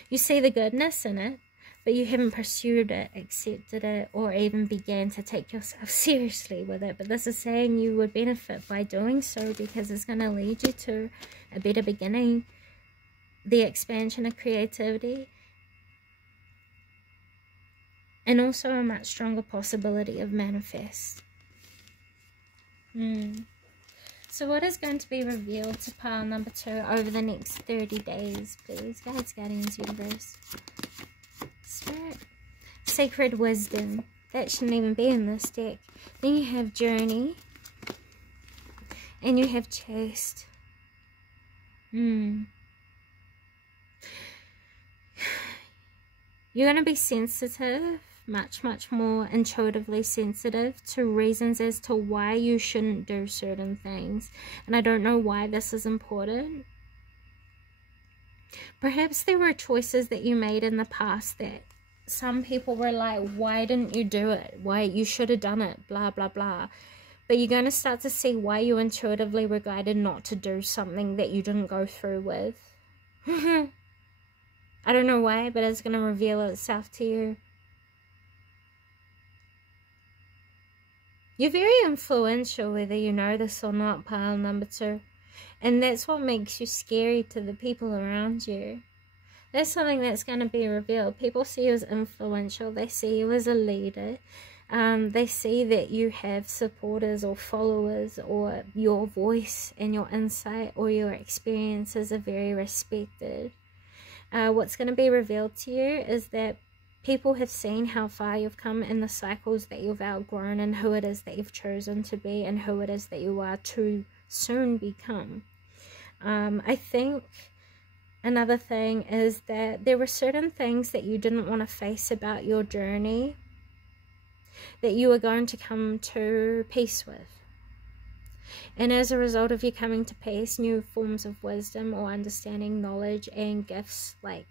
You see the goodness in it, but you haven't pursued it, accepted it, or even began to take yourself seriously with it. But this is saying you would benefit by doing so, because it's going to lead you to a better beginning, the expansion of creativity, and also a much stronger possibility of manifest. So what is going to be revealed to pile number 2 over the next 30 days, please? Guides, guardians, universe, spirit. Sacred wisdom. That shouldn't even be in this deck. Then you have journey. And you have chased. You're going to be sensitive. Much more intuitively sensitive to reasons as to why you shouldn't do certain things. And I don't know why this is important. Perhaps there were choices that you made in the past that some people were like, why didn't you do it? Why you should have done it, blah, blah, blah. But you're going to start to see why you intuitively were guided not to do something that you didn't go through with. I don't know why, but it's going to reveal itself to you. You're very influential, whether you know this or not, pile number 2. And that's what makes you scary to the people around you. That's something that's going to be revealed. People see you as influential. They see you as a leader. They see that you have supporters or followers, or your voice and your insight or your experiences are very respected. What's going to be revealed to you is that people have seen how far you've come in the cycles that you've outgrown, and who it is that you've chosen to be, and who it is that you are to soon become. I think another thing is that there were certain things that you didn't want to face about your journey that you were going to come to peace with. And as a result of you coming to peace, new forms of wisdom or understanding, knowledge and gifts, like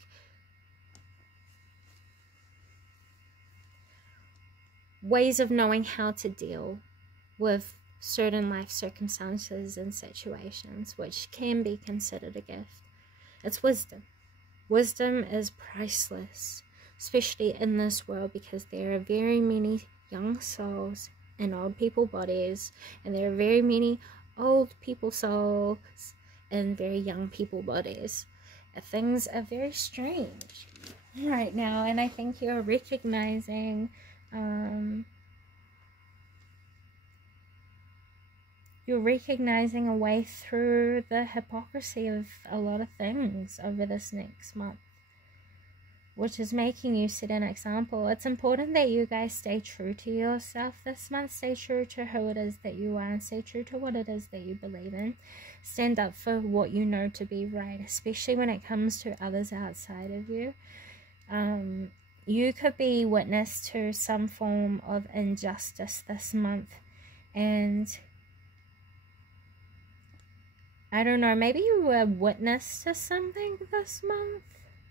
ways of knowing how to deal with certain life circumstances and situations, which can be considered a gift. It's wisdom. Wisdom is priceless, especially in this world, because there are very many young souls in old people bodies, and there are very many old people souls in very young people bodies. Things are very strange right now, and I think you're recognizing a way through the hypocrisy of a lot of things over this next month, which is making you set an example. It's important that you guys stay true to yourself this month. Stay true to who it is that you are, and stay true to what it is that you believe in. Stand up for what you know to be right, especially when it comes to others outside of you. You could be witness to some form of injustice this month, and I don't know, maybe you were witness to something this month,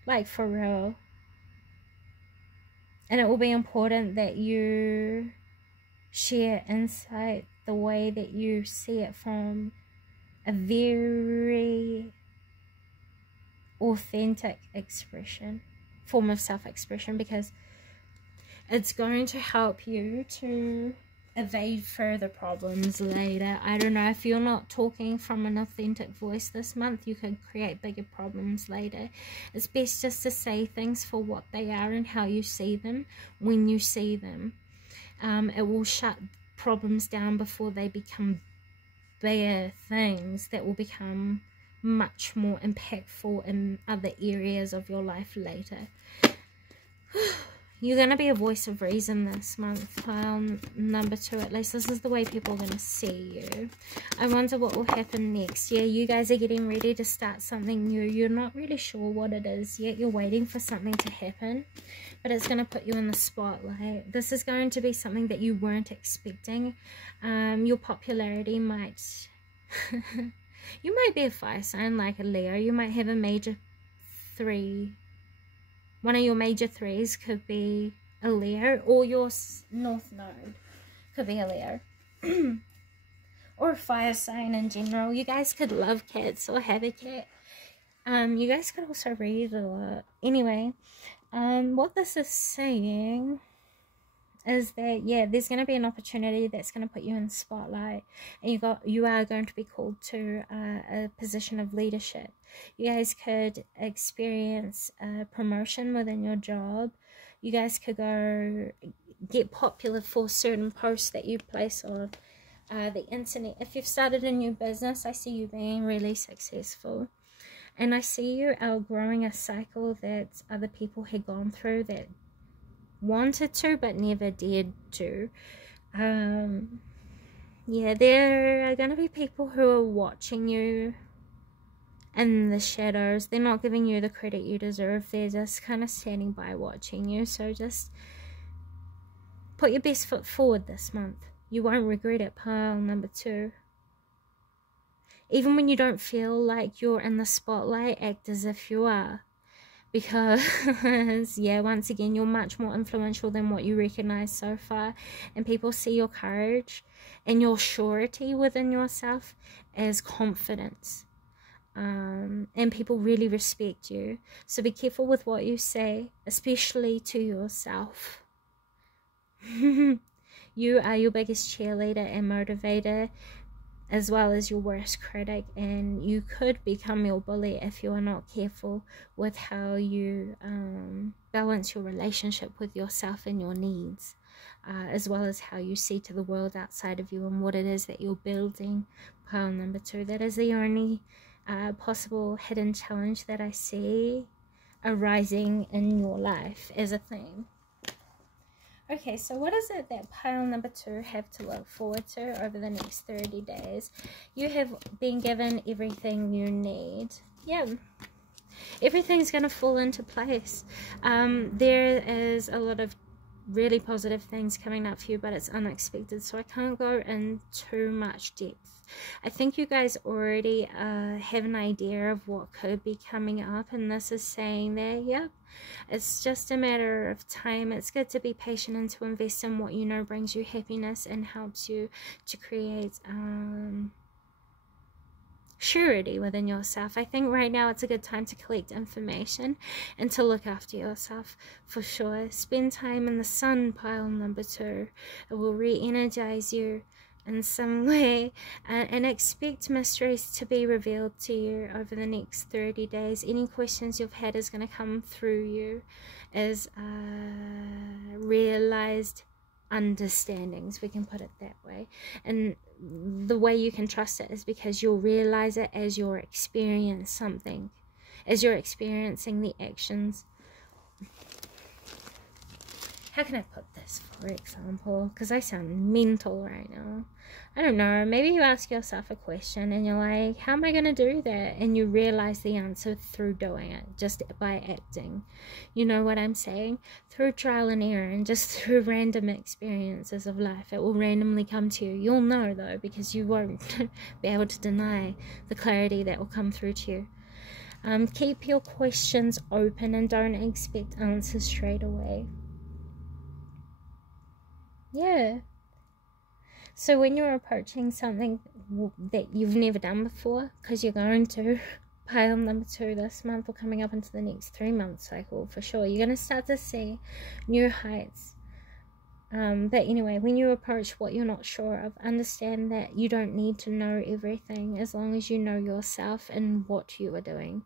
like for real. And it will be important that you share insight the way that you see it from a very authentic form of self-expression, because it's going to help you to evade further problems later. I don't know, if you're not talking from an authentic voice this month, you could create bigger problems later. It's best just to say things for what they are and how you see them when you see them. It will shut problems down before they become bigger things that will become much more impactful in other areas of your life later. You're going to be a voice of reason this month, pile number 2. At least this is the way people are going to see you. I wonder what will happen next. Yeah, you guys are getting ready to start something new. You're not really sure what it is yet. You're waiting for something to happen, but it's going to put you in the spotlight. This is going to be something that you weren't expecting. Your popularity might... you might be a fire sign like a Leo. You might have a major 3. One of your major 3s could be a Leo, or your North Node could be a Leo. Or a fire sign in general. You guys could love cats or have a cat. You guys could also read a lot. Anyway, what this is saying is that, yeah, there's going to be an opportunity that's going to put you in the spotlight, and you are going to be called to a position of leadership. You guys could experience a promotion within your job. You guys could go get popular for certain posts that you place on the internet. If you've started a new business, I see you being really successful, and I see you outgrowing a cycle that other people had gone through that wanted to but never dared to. Yeah, there are going to be people who are watching you in the shadows. They're not giving you the credit you deserve. They're just kind of standing by watching you. So just put your best foot forward this month. You won't regret it, pile number 2. Even when you don't feel like you're in the spotlight, act as if you are. Because, yeah, once again, you're much more influential than what you recognize so far. And people see your courage and your surety within yourself as confidence. And people really respect you. So be careful with what you say, especially to yourself. You are your biggest cheerleader and motivator, as well as your worst critic, and you could become your bully if you are not careful with how you balance your relationship with yourself and your needs, as well as how you see to the world outside of you and what it is that you're building. Pile number 2, that is the only possible hidden challenge that I see arising in your life as a thing. Okay, so what is it that pile number 2 have to look forward to over the next 30 days? You have been given everything you need. Yeah. Everything's going to fall into place. There is a lot of really positive things coming up for you, but it's unexpected, so I can't go in too much depth. I think you guys already have an idea of what could be coming up, and this is saying that, yep, it's just a matter of time. It's good to be patient and to invest in what you know brings you happiness and helps you to create surety within yourself. I think right now it's a good time to collect information and to look after yourself for sure. Spend time in the sun, pile number 2. It will re-energize you in some way, and expect mysteries to be revealed to you over the next 30 days. Any questions you've had is going to come through you as realized understandings, we can put it that way. And the way you can trust it is because you'll realize it as you're experiencing something, as you're experiencing the actions. How can I put this, for example? Because I sound mental right now. I don't know. Maybe you ask yourself a question and you're like, how am I going to do that? And you realize the answer through doing it, just by acting. You know what I'm saying? Through trial and error and just through random experiences of life. It will randomly come to you. You'll know, though, because you won't be able to deny the clarity that will come through to you. Keep your questions open and don't expect answers straight away. Yeah. So when you're approaching something that you've never done before, because you're going to pile number 2 this month or coming up into the next 3-month cycle for sure, you're going to start to see new heights. But anyway, when you approach what you're not sure of, understand that you don't need to know everything as long as you know yourself and what you are doing.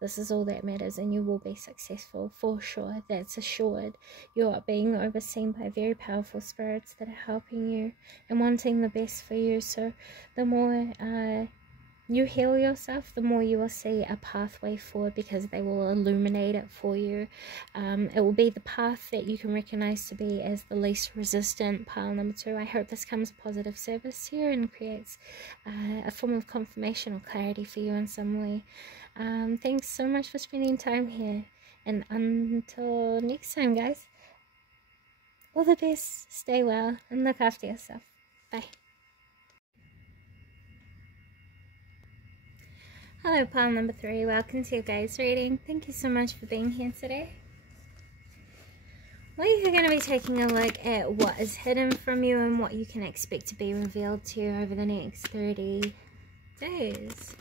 This is all that matters, and you will be successful for sure. That's assured. You are being overseen by very powerful spirits that are helping you and wanting the best for you. So the more you heal yourself, the more you will see a pathway forward, because they will illuminate it for you. It will be the path that you can recognize to be as the least resistant, pile number 2. I hope this comes positive service here and creates a form of confirmation or clarity for you in some way. Thanks so much for spending time here, and until next time, guys, all the best, stay well, and look after yourself. Bye. Hello, pile number 3. Welcome to your guys' reading. Thank you so much for being here today. We are going to be taking a look at what is hidden from you and what you can expect to be revealed to you over the next 30 days.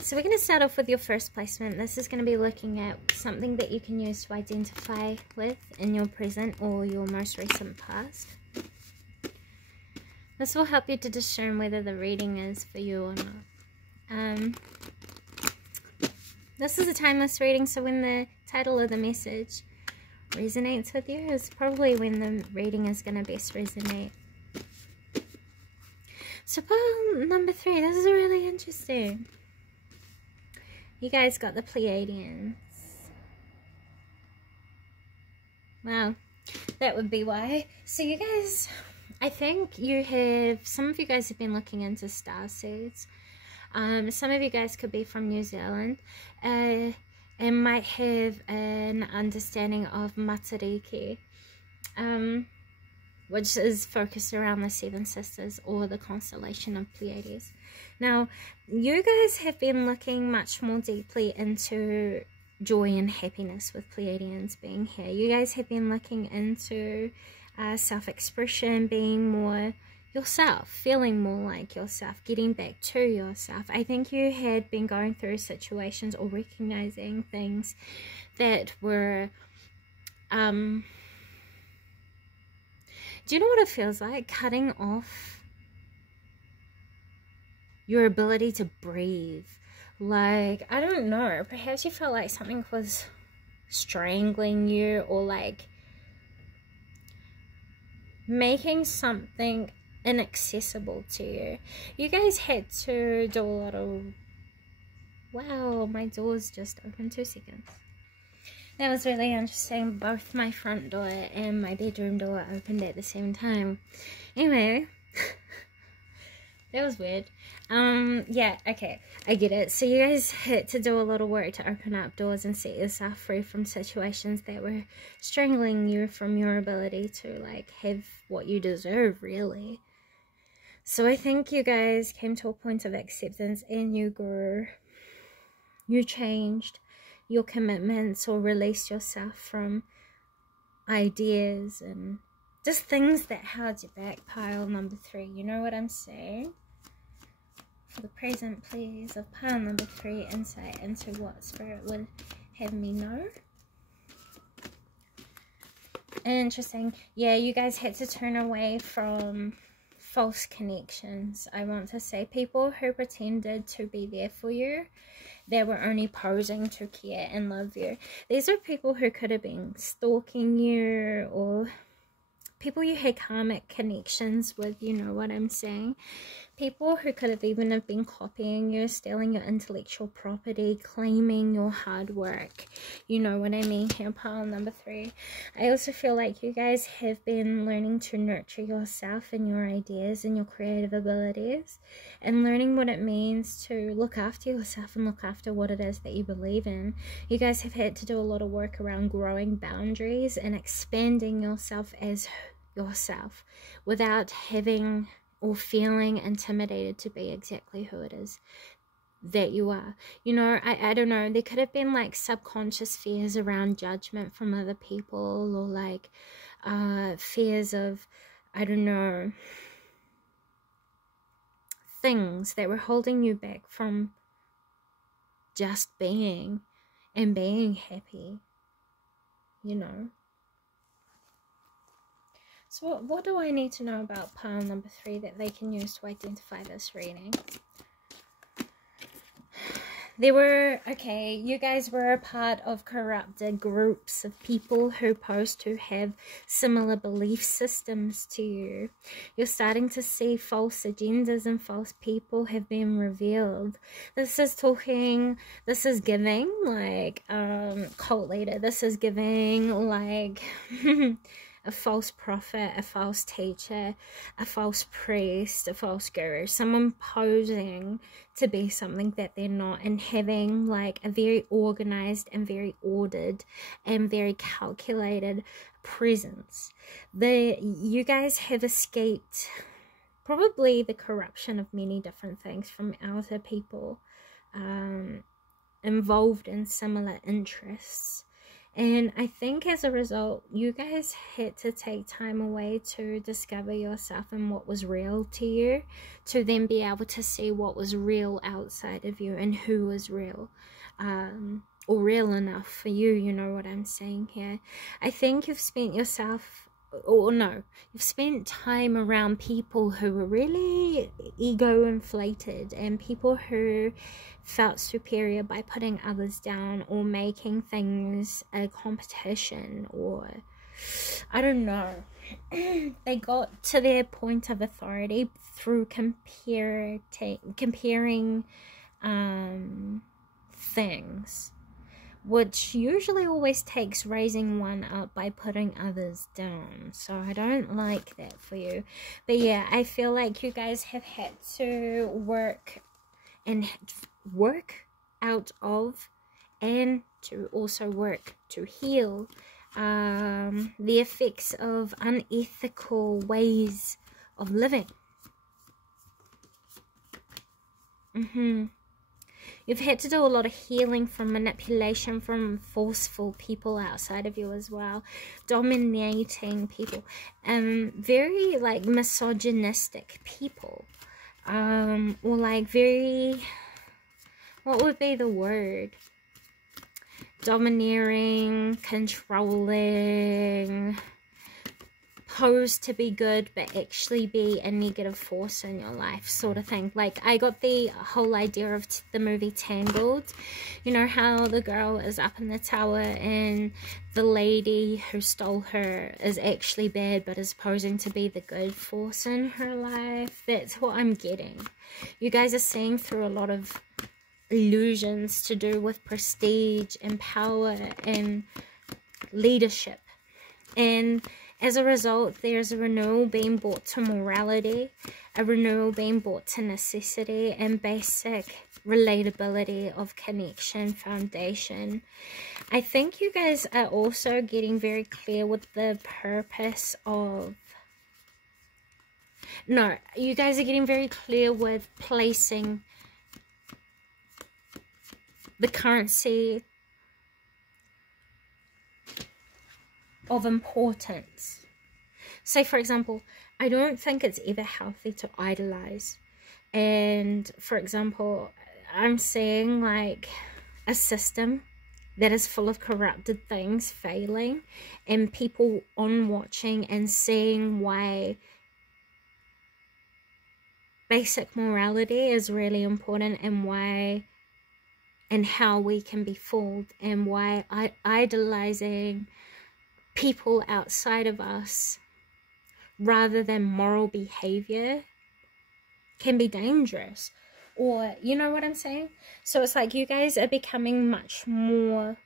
So we're going to start off with your first placement. This is going to be looking at something that you can use to identify with in your present or your most recent past. This will help you to discern whether the reading is for you or not. This is a timeless reading, so when the title of the message resonates with you is probably when the reading is going to best resonate. So pile number 3, this is really interesting. You guys got the Pleiadians. Wow, that would be why. So you guys, I think some of you guys have been looking into starseeds. Some of you guys could be from New Zealand and might have an understanding of Matariki, which is focused around the 7 sisters or the constellation of Pleiades. Now, you guys have been looking much more deeply into joy and happiness with Pleiadians being here. You guys have been looking into self-expression, being more yourself, feeling more like yourself, getting back to yourself. I think you had been going through situations or recognizing things that were do you know what it feels like? Cutting off your ability to breathe. Like, I don't know, perhaps you felt like something was strangling you, or like making something inaccessible to you. You guys had to do a lot of... Wow, my door's just open. 2 seconds. That was really interesting. Both my front door and my bedroom door opened at the same time. Anyway, that was weird. Yeah, okay, I get it. So you guys had to do a lot of work to open up doors and set yourself free from situations that were strangling you from your ability to, like, have what you deserve, really. So I think you guys came to a point of acceptance and you grew. You changed your commitments or released yourself from ideas and just things that held you back. Pile number 3, you know what I'm saying? For the present, please, of pile number 3, insight into what Spirit would have me know. Interesting. Yeah, you guys had to turn away from false connections. I want to say people who pretended to be there for you. They were only posing to care and love you. These are people who could have been stalking you, or people you had karmic connections with, you know what I'm saying? People who could have even have been copying you, stealing your intellectual property, claiming your hard work. You know what I mean here, pile number 3. I also feel like you guys have been learning to nurture yourself and your ideas and your creative abilities, and learning what it means to look after yourself and look after what it is that you believe in. You guys have had to do a lot of work around growing boundaries and expanding yourself as yourself without having or feeling intimidated to be exactly who it is that you are. You know, I don't know, there could have been like subconscious fears around judgment from other people, or like fears of, I don't know, things that were holding you back from just being and being happy, you know. So what do I need to know about pile number 3 that they can use to identify this reading? There were, okay, you guys were a part of corrupted groups of people who pose to have similar belief systems to you. You're starting to see false agendas and false people have been revealed. This is talking, this is giving like cult leader. This is giving like a false prophet, a false teacher, a false priest, a false guru, someone posing to be something that they're not, and having like a very organized and very ordered and very calculated presence. You guys have escaped probably the corruption of many different things from outer people involved in similar interests. And I think as a result, you guys had to take time away to discover yourself and what was real to you, to then be able to see what was real outside of you and who was real, or real enough for you, you know what I'm saying here. I think you've spent yourself, or no, you've spent time around people who were really ego inflated and people who felt superior by putting others down or making things a competition, or I don't know. They got to their point of authority through comparing things, which usually always takes raising one up by putting others down. So I don't like that for you. But yeah, I feel like you guys have had to work out of, and to also work to heal the effects of unethical ways of living. You've had to do a lot of healing from manipulation from forceful people outside of you as well, dominating people, very like misogynistic people, or like very, what would be the word? Domineering, controlling, pose to be good but actually be a negative force in your life, sort of thing. Like, I got the whole idea of the movie Tangled. You know how the girl is up in the tower and the lady who stole her is actually bad but is posing to be the good force in her life? That's what I'm getting. You guys are seeing through a lot of illusions to do with prestige and power and leadership. And as a result, there's a renewal being brought to morality, a renewal being brought to necessity, and basic relatability of connection, foundation. I think you guys are also getting very clear with the purpose of... No, you guys are getting very clear with placing the currency of importance. Say, for example, I don't think it's ever healthy to idolize. And, for example, I'm seeing like a system that is full of corrupted things failing, and people on watching and seeing why basic morality is really important, and why and how we can be fooled, and why idolizing people outside of us rather than moral behavior can be dangerous. Or, you know what I'm saying? So it's like you guys are becoming much more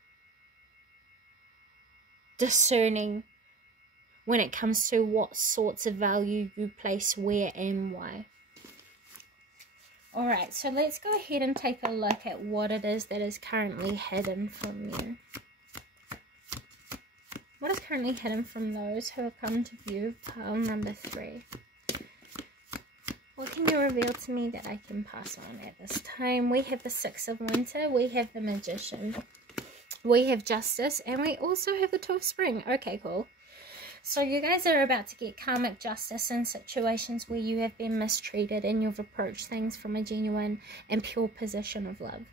discerning when it comes to what sorts of value you place where and why. Alright, so let's go ahead and take a look at what it is that is currently hidden from you. What is currently hidden from those who have come to view pile number 3? What can you reveal to me that I can pass on at this time? We have the Six of Winter, we have the Magician, we have Justice, and we also have the Two of Spring. Okay, cool. So you guys are about to get karmic justice in situations where you have been mistreated and you've approached things from a genuine and pure position of love.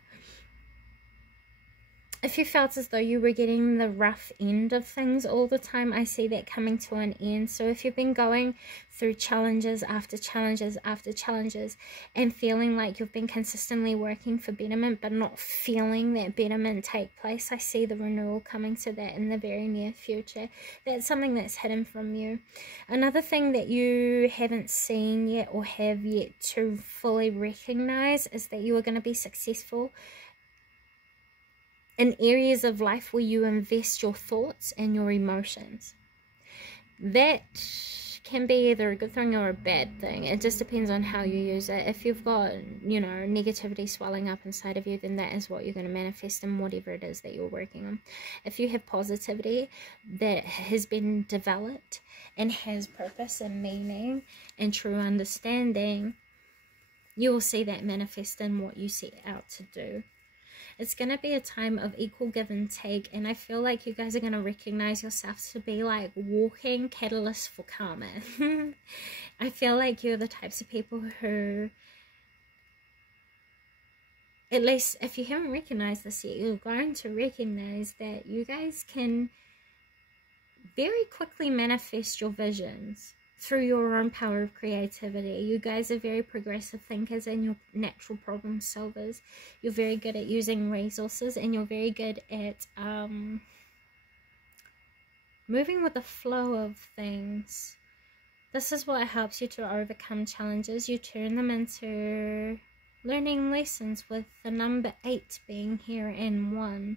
If you felt as though you were getting the rough end of things all the time, I see that coming to an end. So if you've been going through challenges after challenges after challenges and feeling like you've been consistently working for betterment but not feeling that betterment take place, I see the renewal coming to that in the very near future. That's something that's hidden from you. Another thing that you haven't seen yet or have yet to fully recognize is that you are going to be successful in areas of life where you invest your thoughts and your emotions. That can be either a good thing or a bad thing. It just depends on how you use it. If you've got, you know, negativity swelling up inside of you, then that is what you're going to manifest in whatever it is that you're working on. If you have positivity that has been developed and has purpose and meaning and true understanding, you will see that manifest in what you set out to do. It's going to be a time of equal give and take, and I feel like you guys are going to recognize yourself to be like walking catalysts for karma. I feel like you're the types of people who, at least if you haven't recognized this yet, you're going to recognize that you guys can very quickly manifest your visions through your own power of creativity. You guys are very progressive thinkers and you're natural problem solvers. You're very good at using resources, and you're very good at moving with the flow of things. This is what helps you to overcome challenges. You turn them into learning lessons, with the number 8 being here in 1.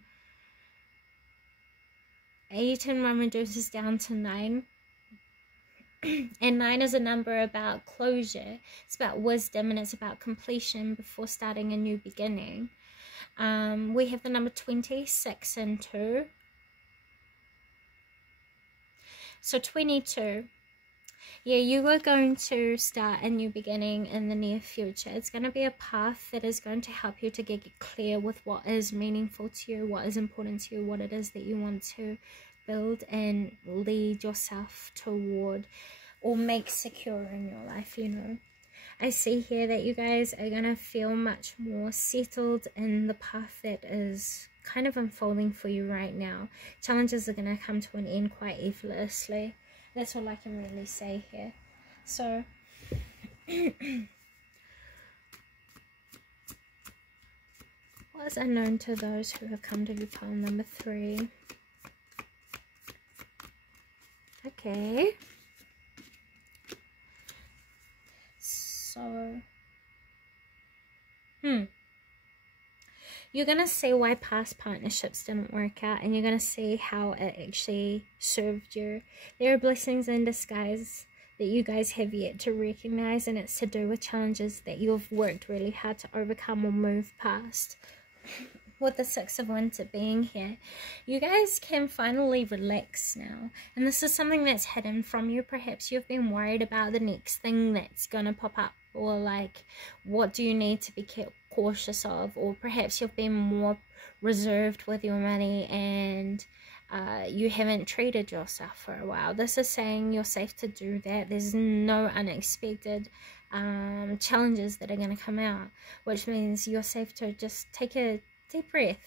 8 and 1 reduces down to 9. And 9 is a number about closure. It's about wisdom, and it's about completion before starting a new beginning. We have the number 20, 6 and 2. So 22. Yeah, you are going to start a new beginning in the near future. It's going to be a path that is going to help you to get clear with what is meaningful to you, what is important to you, what it is that you want to build and lead yourself toward or make secure in your life, you know. I see here that you guys are going to feel much more settled in the path that is kind of unfolding for you right now. Challenges are going to come to an end quite effortlessly. That's all I can really say here. So what is unknown to those who have come to view pile number 3? Okay. So, You're going to see why past partnerships didn't work out, and you're going to see how it actually served you. There are blessings in disguise that you guys have yet to recognize, and it's to do with challenges that you've worked really hard to overcome or move past. With the Six of Wands being here, you guys can finally relax now, and this is something that's hidden from you. Perhaps you've been worried about the next thing that's gonna pop up, or like what do you need to be cautious of, or perhaps you've been more reserved with your money and you haven't treated yourself for a while. This is saying you're safe to do that. There's no unexpected challenges that are going to come out, which means you're safe to just take a deep breath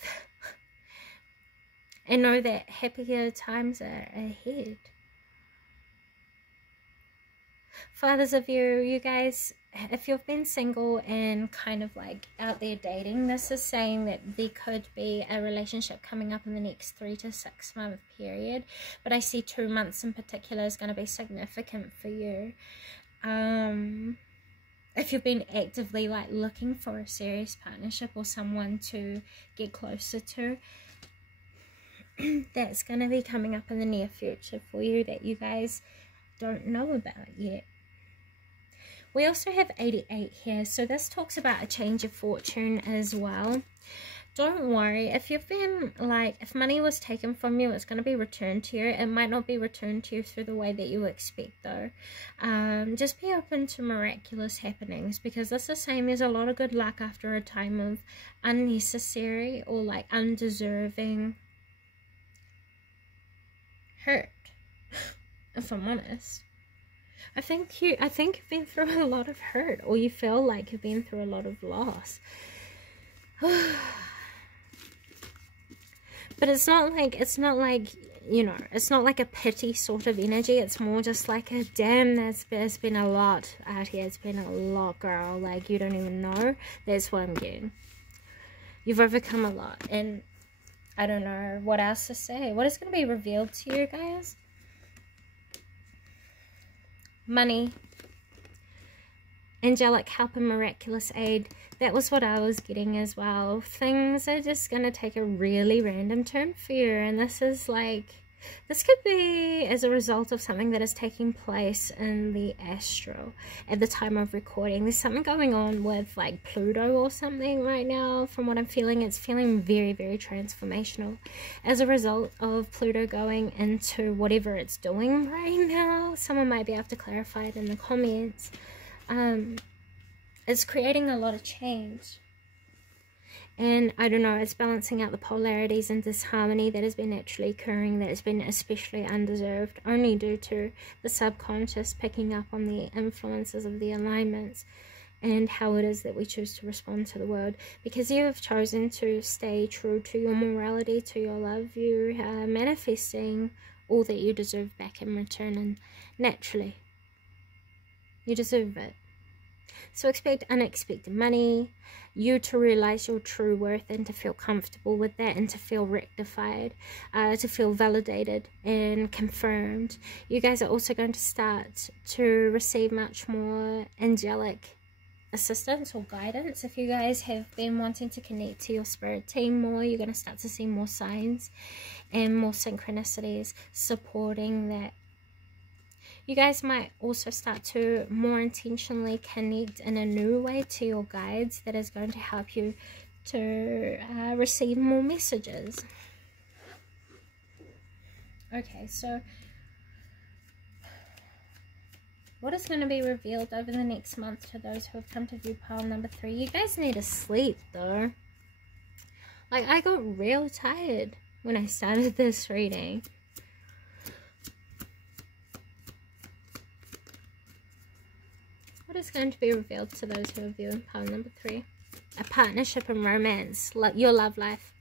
and know that happier times are ahead. For others of you guys, if you've been single and kind of like out there dating, this is saying that there could be a relationship coming up in the next 3 to 6 month period, but I see 2 months in particular is going to be significant for you. If you've been actively like looking for a serious partnership or someone to get closer to, that's going to be coming up in the near future for you that you guys don't know about yet. We also have 88 here, so this talks about a change of fortune as well. Don't worry, if you've been like, if money was taken from you, it's going to be returned to you. It might not be returned to you through the way that you expect though. Just be open to miraculous happenings, because this is saying there's a lot of good luck after a time of unnecessary or like undeserving hurt, if I'm honest. I think you've been through a lot of hurt, or you feel like you've been through a lot of loss. But it's not like, you know, it's not like a pity sort of energy. It's more just like a, damn, there's been a lot out here. It's been a lot, girl. Like, you don't even know. That's what I'm getting. You've overcome a lot, and I don't know what else to say. What is going to be revealed to you guys? Money, angelic help and miraculous aid. That was what I was getting as well. Things are just going to take a really random turn for you, and this is like, this could be as a result of something that is taking place in the astral at the time of recording. There's something going on with like Pluto or something right now. From what I'm feeling, it's feeling very, very transformational as a result of Pluto going into whatever it's doing right now. Someone might be able to clarify it in the comments. It's creating a lot of change. And I don't know, it's balancing out the polarities and disharmony that has been naturally occurring, that has been especially undeserved, only due to the subconscious picking up on the influences of the alignments and how it is that we choose to respond to the world. Because you have chosen to stay true to your morality, to your love, you are manifesting all that you deserve back in return, and naturally, you deserve it. So expect unexpected money, you to realize your true worth and to feel comfortable with that, and to feel rectified, to feel validated and confirmed. You guys are also going to start to receive much more angelic assistance or guidance. If you guys have been wanting to connect to your spirit team more, you're going to start to see more signs and more synchronicities supporting that. You guys might also start to more intentionally connect in a new way to your guides that is going to help you to receive more messages. Okay, so what is going to be revealed over the next month to those who have come to view pile number 3? You guys need to sleep though. Like, I got real tired when I started this reading. What is going to be revealed to those who are viewing pile number 3? A partnership and romance, your love life.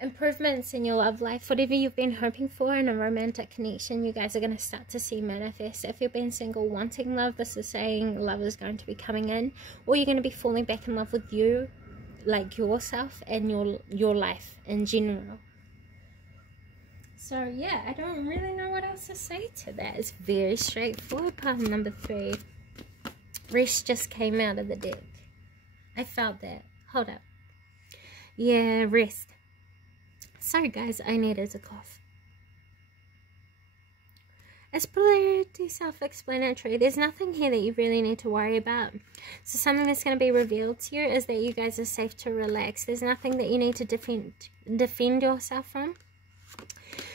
Improvements in your love life. Whatever you've been hoping for in a romantic connection, you guys are going to start to see manifest. If you've been single wanting love, this is saying love is going to be coming in. Or you're going to be falling back in love with you, like yourself and your life in general. So yeah, I don't really know what else to say to that. It's very straightforward. Pile number 3. Rest just came out of the deck. I felt that. hold up. Yeah, rest. Sorry guys, I needed to cough. It's pretty self-explanatory. There's nothing here that you really need to worry about. So something that's going to be revealed to you is that you guys are safe to relax. There's nothing that you need to defend yourself from.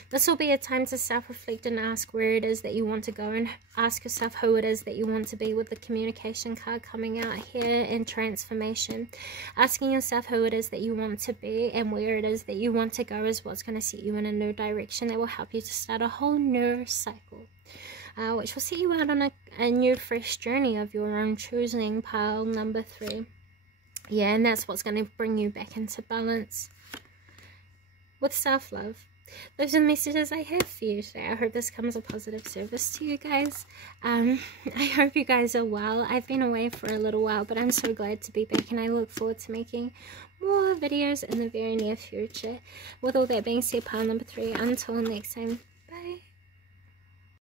This will be a time to self-reflect and ask where it is that you want to go, and ask yourself who it is that you want to be, with the communication card coming out here and transformation. Asking yourself who it is that you want to be and where it is that you want to go is what's going to set you in a new direction that will help you to start a whole new cycle, which will set you out on a new fresh journey of your own choosing. Pile number 3. Yeah, and that's what's going to bring you back into balance with self-love. Those are the messages I have for you today. I hope this comes a positive service to you guys. I hope you guys are well. I've been away for a little while, but I'm so glad to be back, and I look forward to making more videos in the very near future. With all that being said, pile number 3, until next time,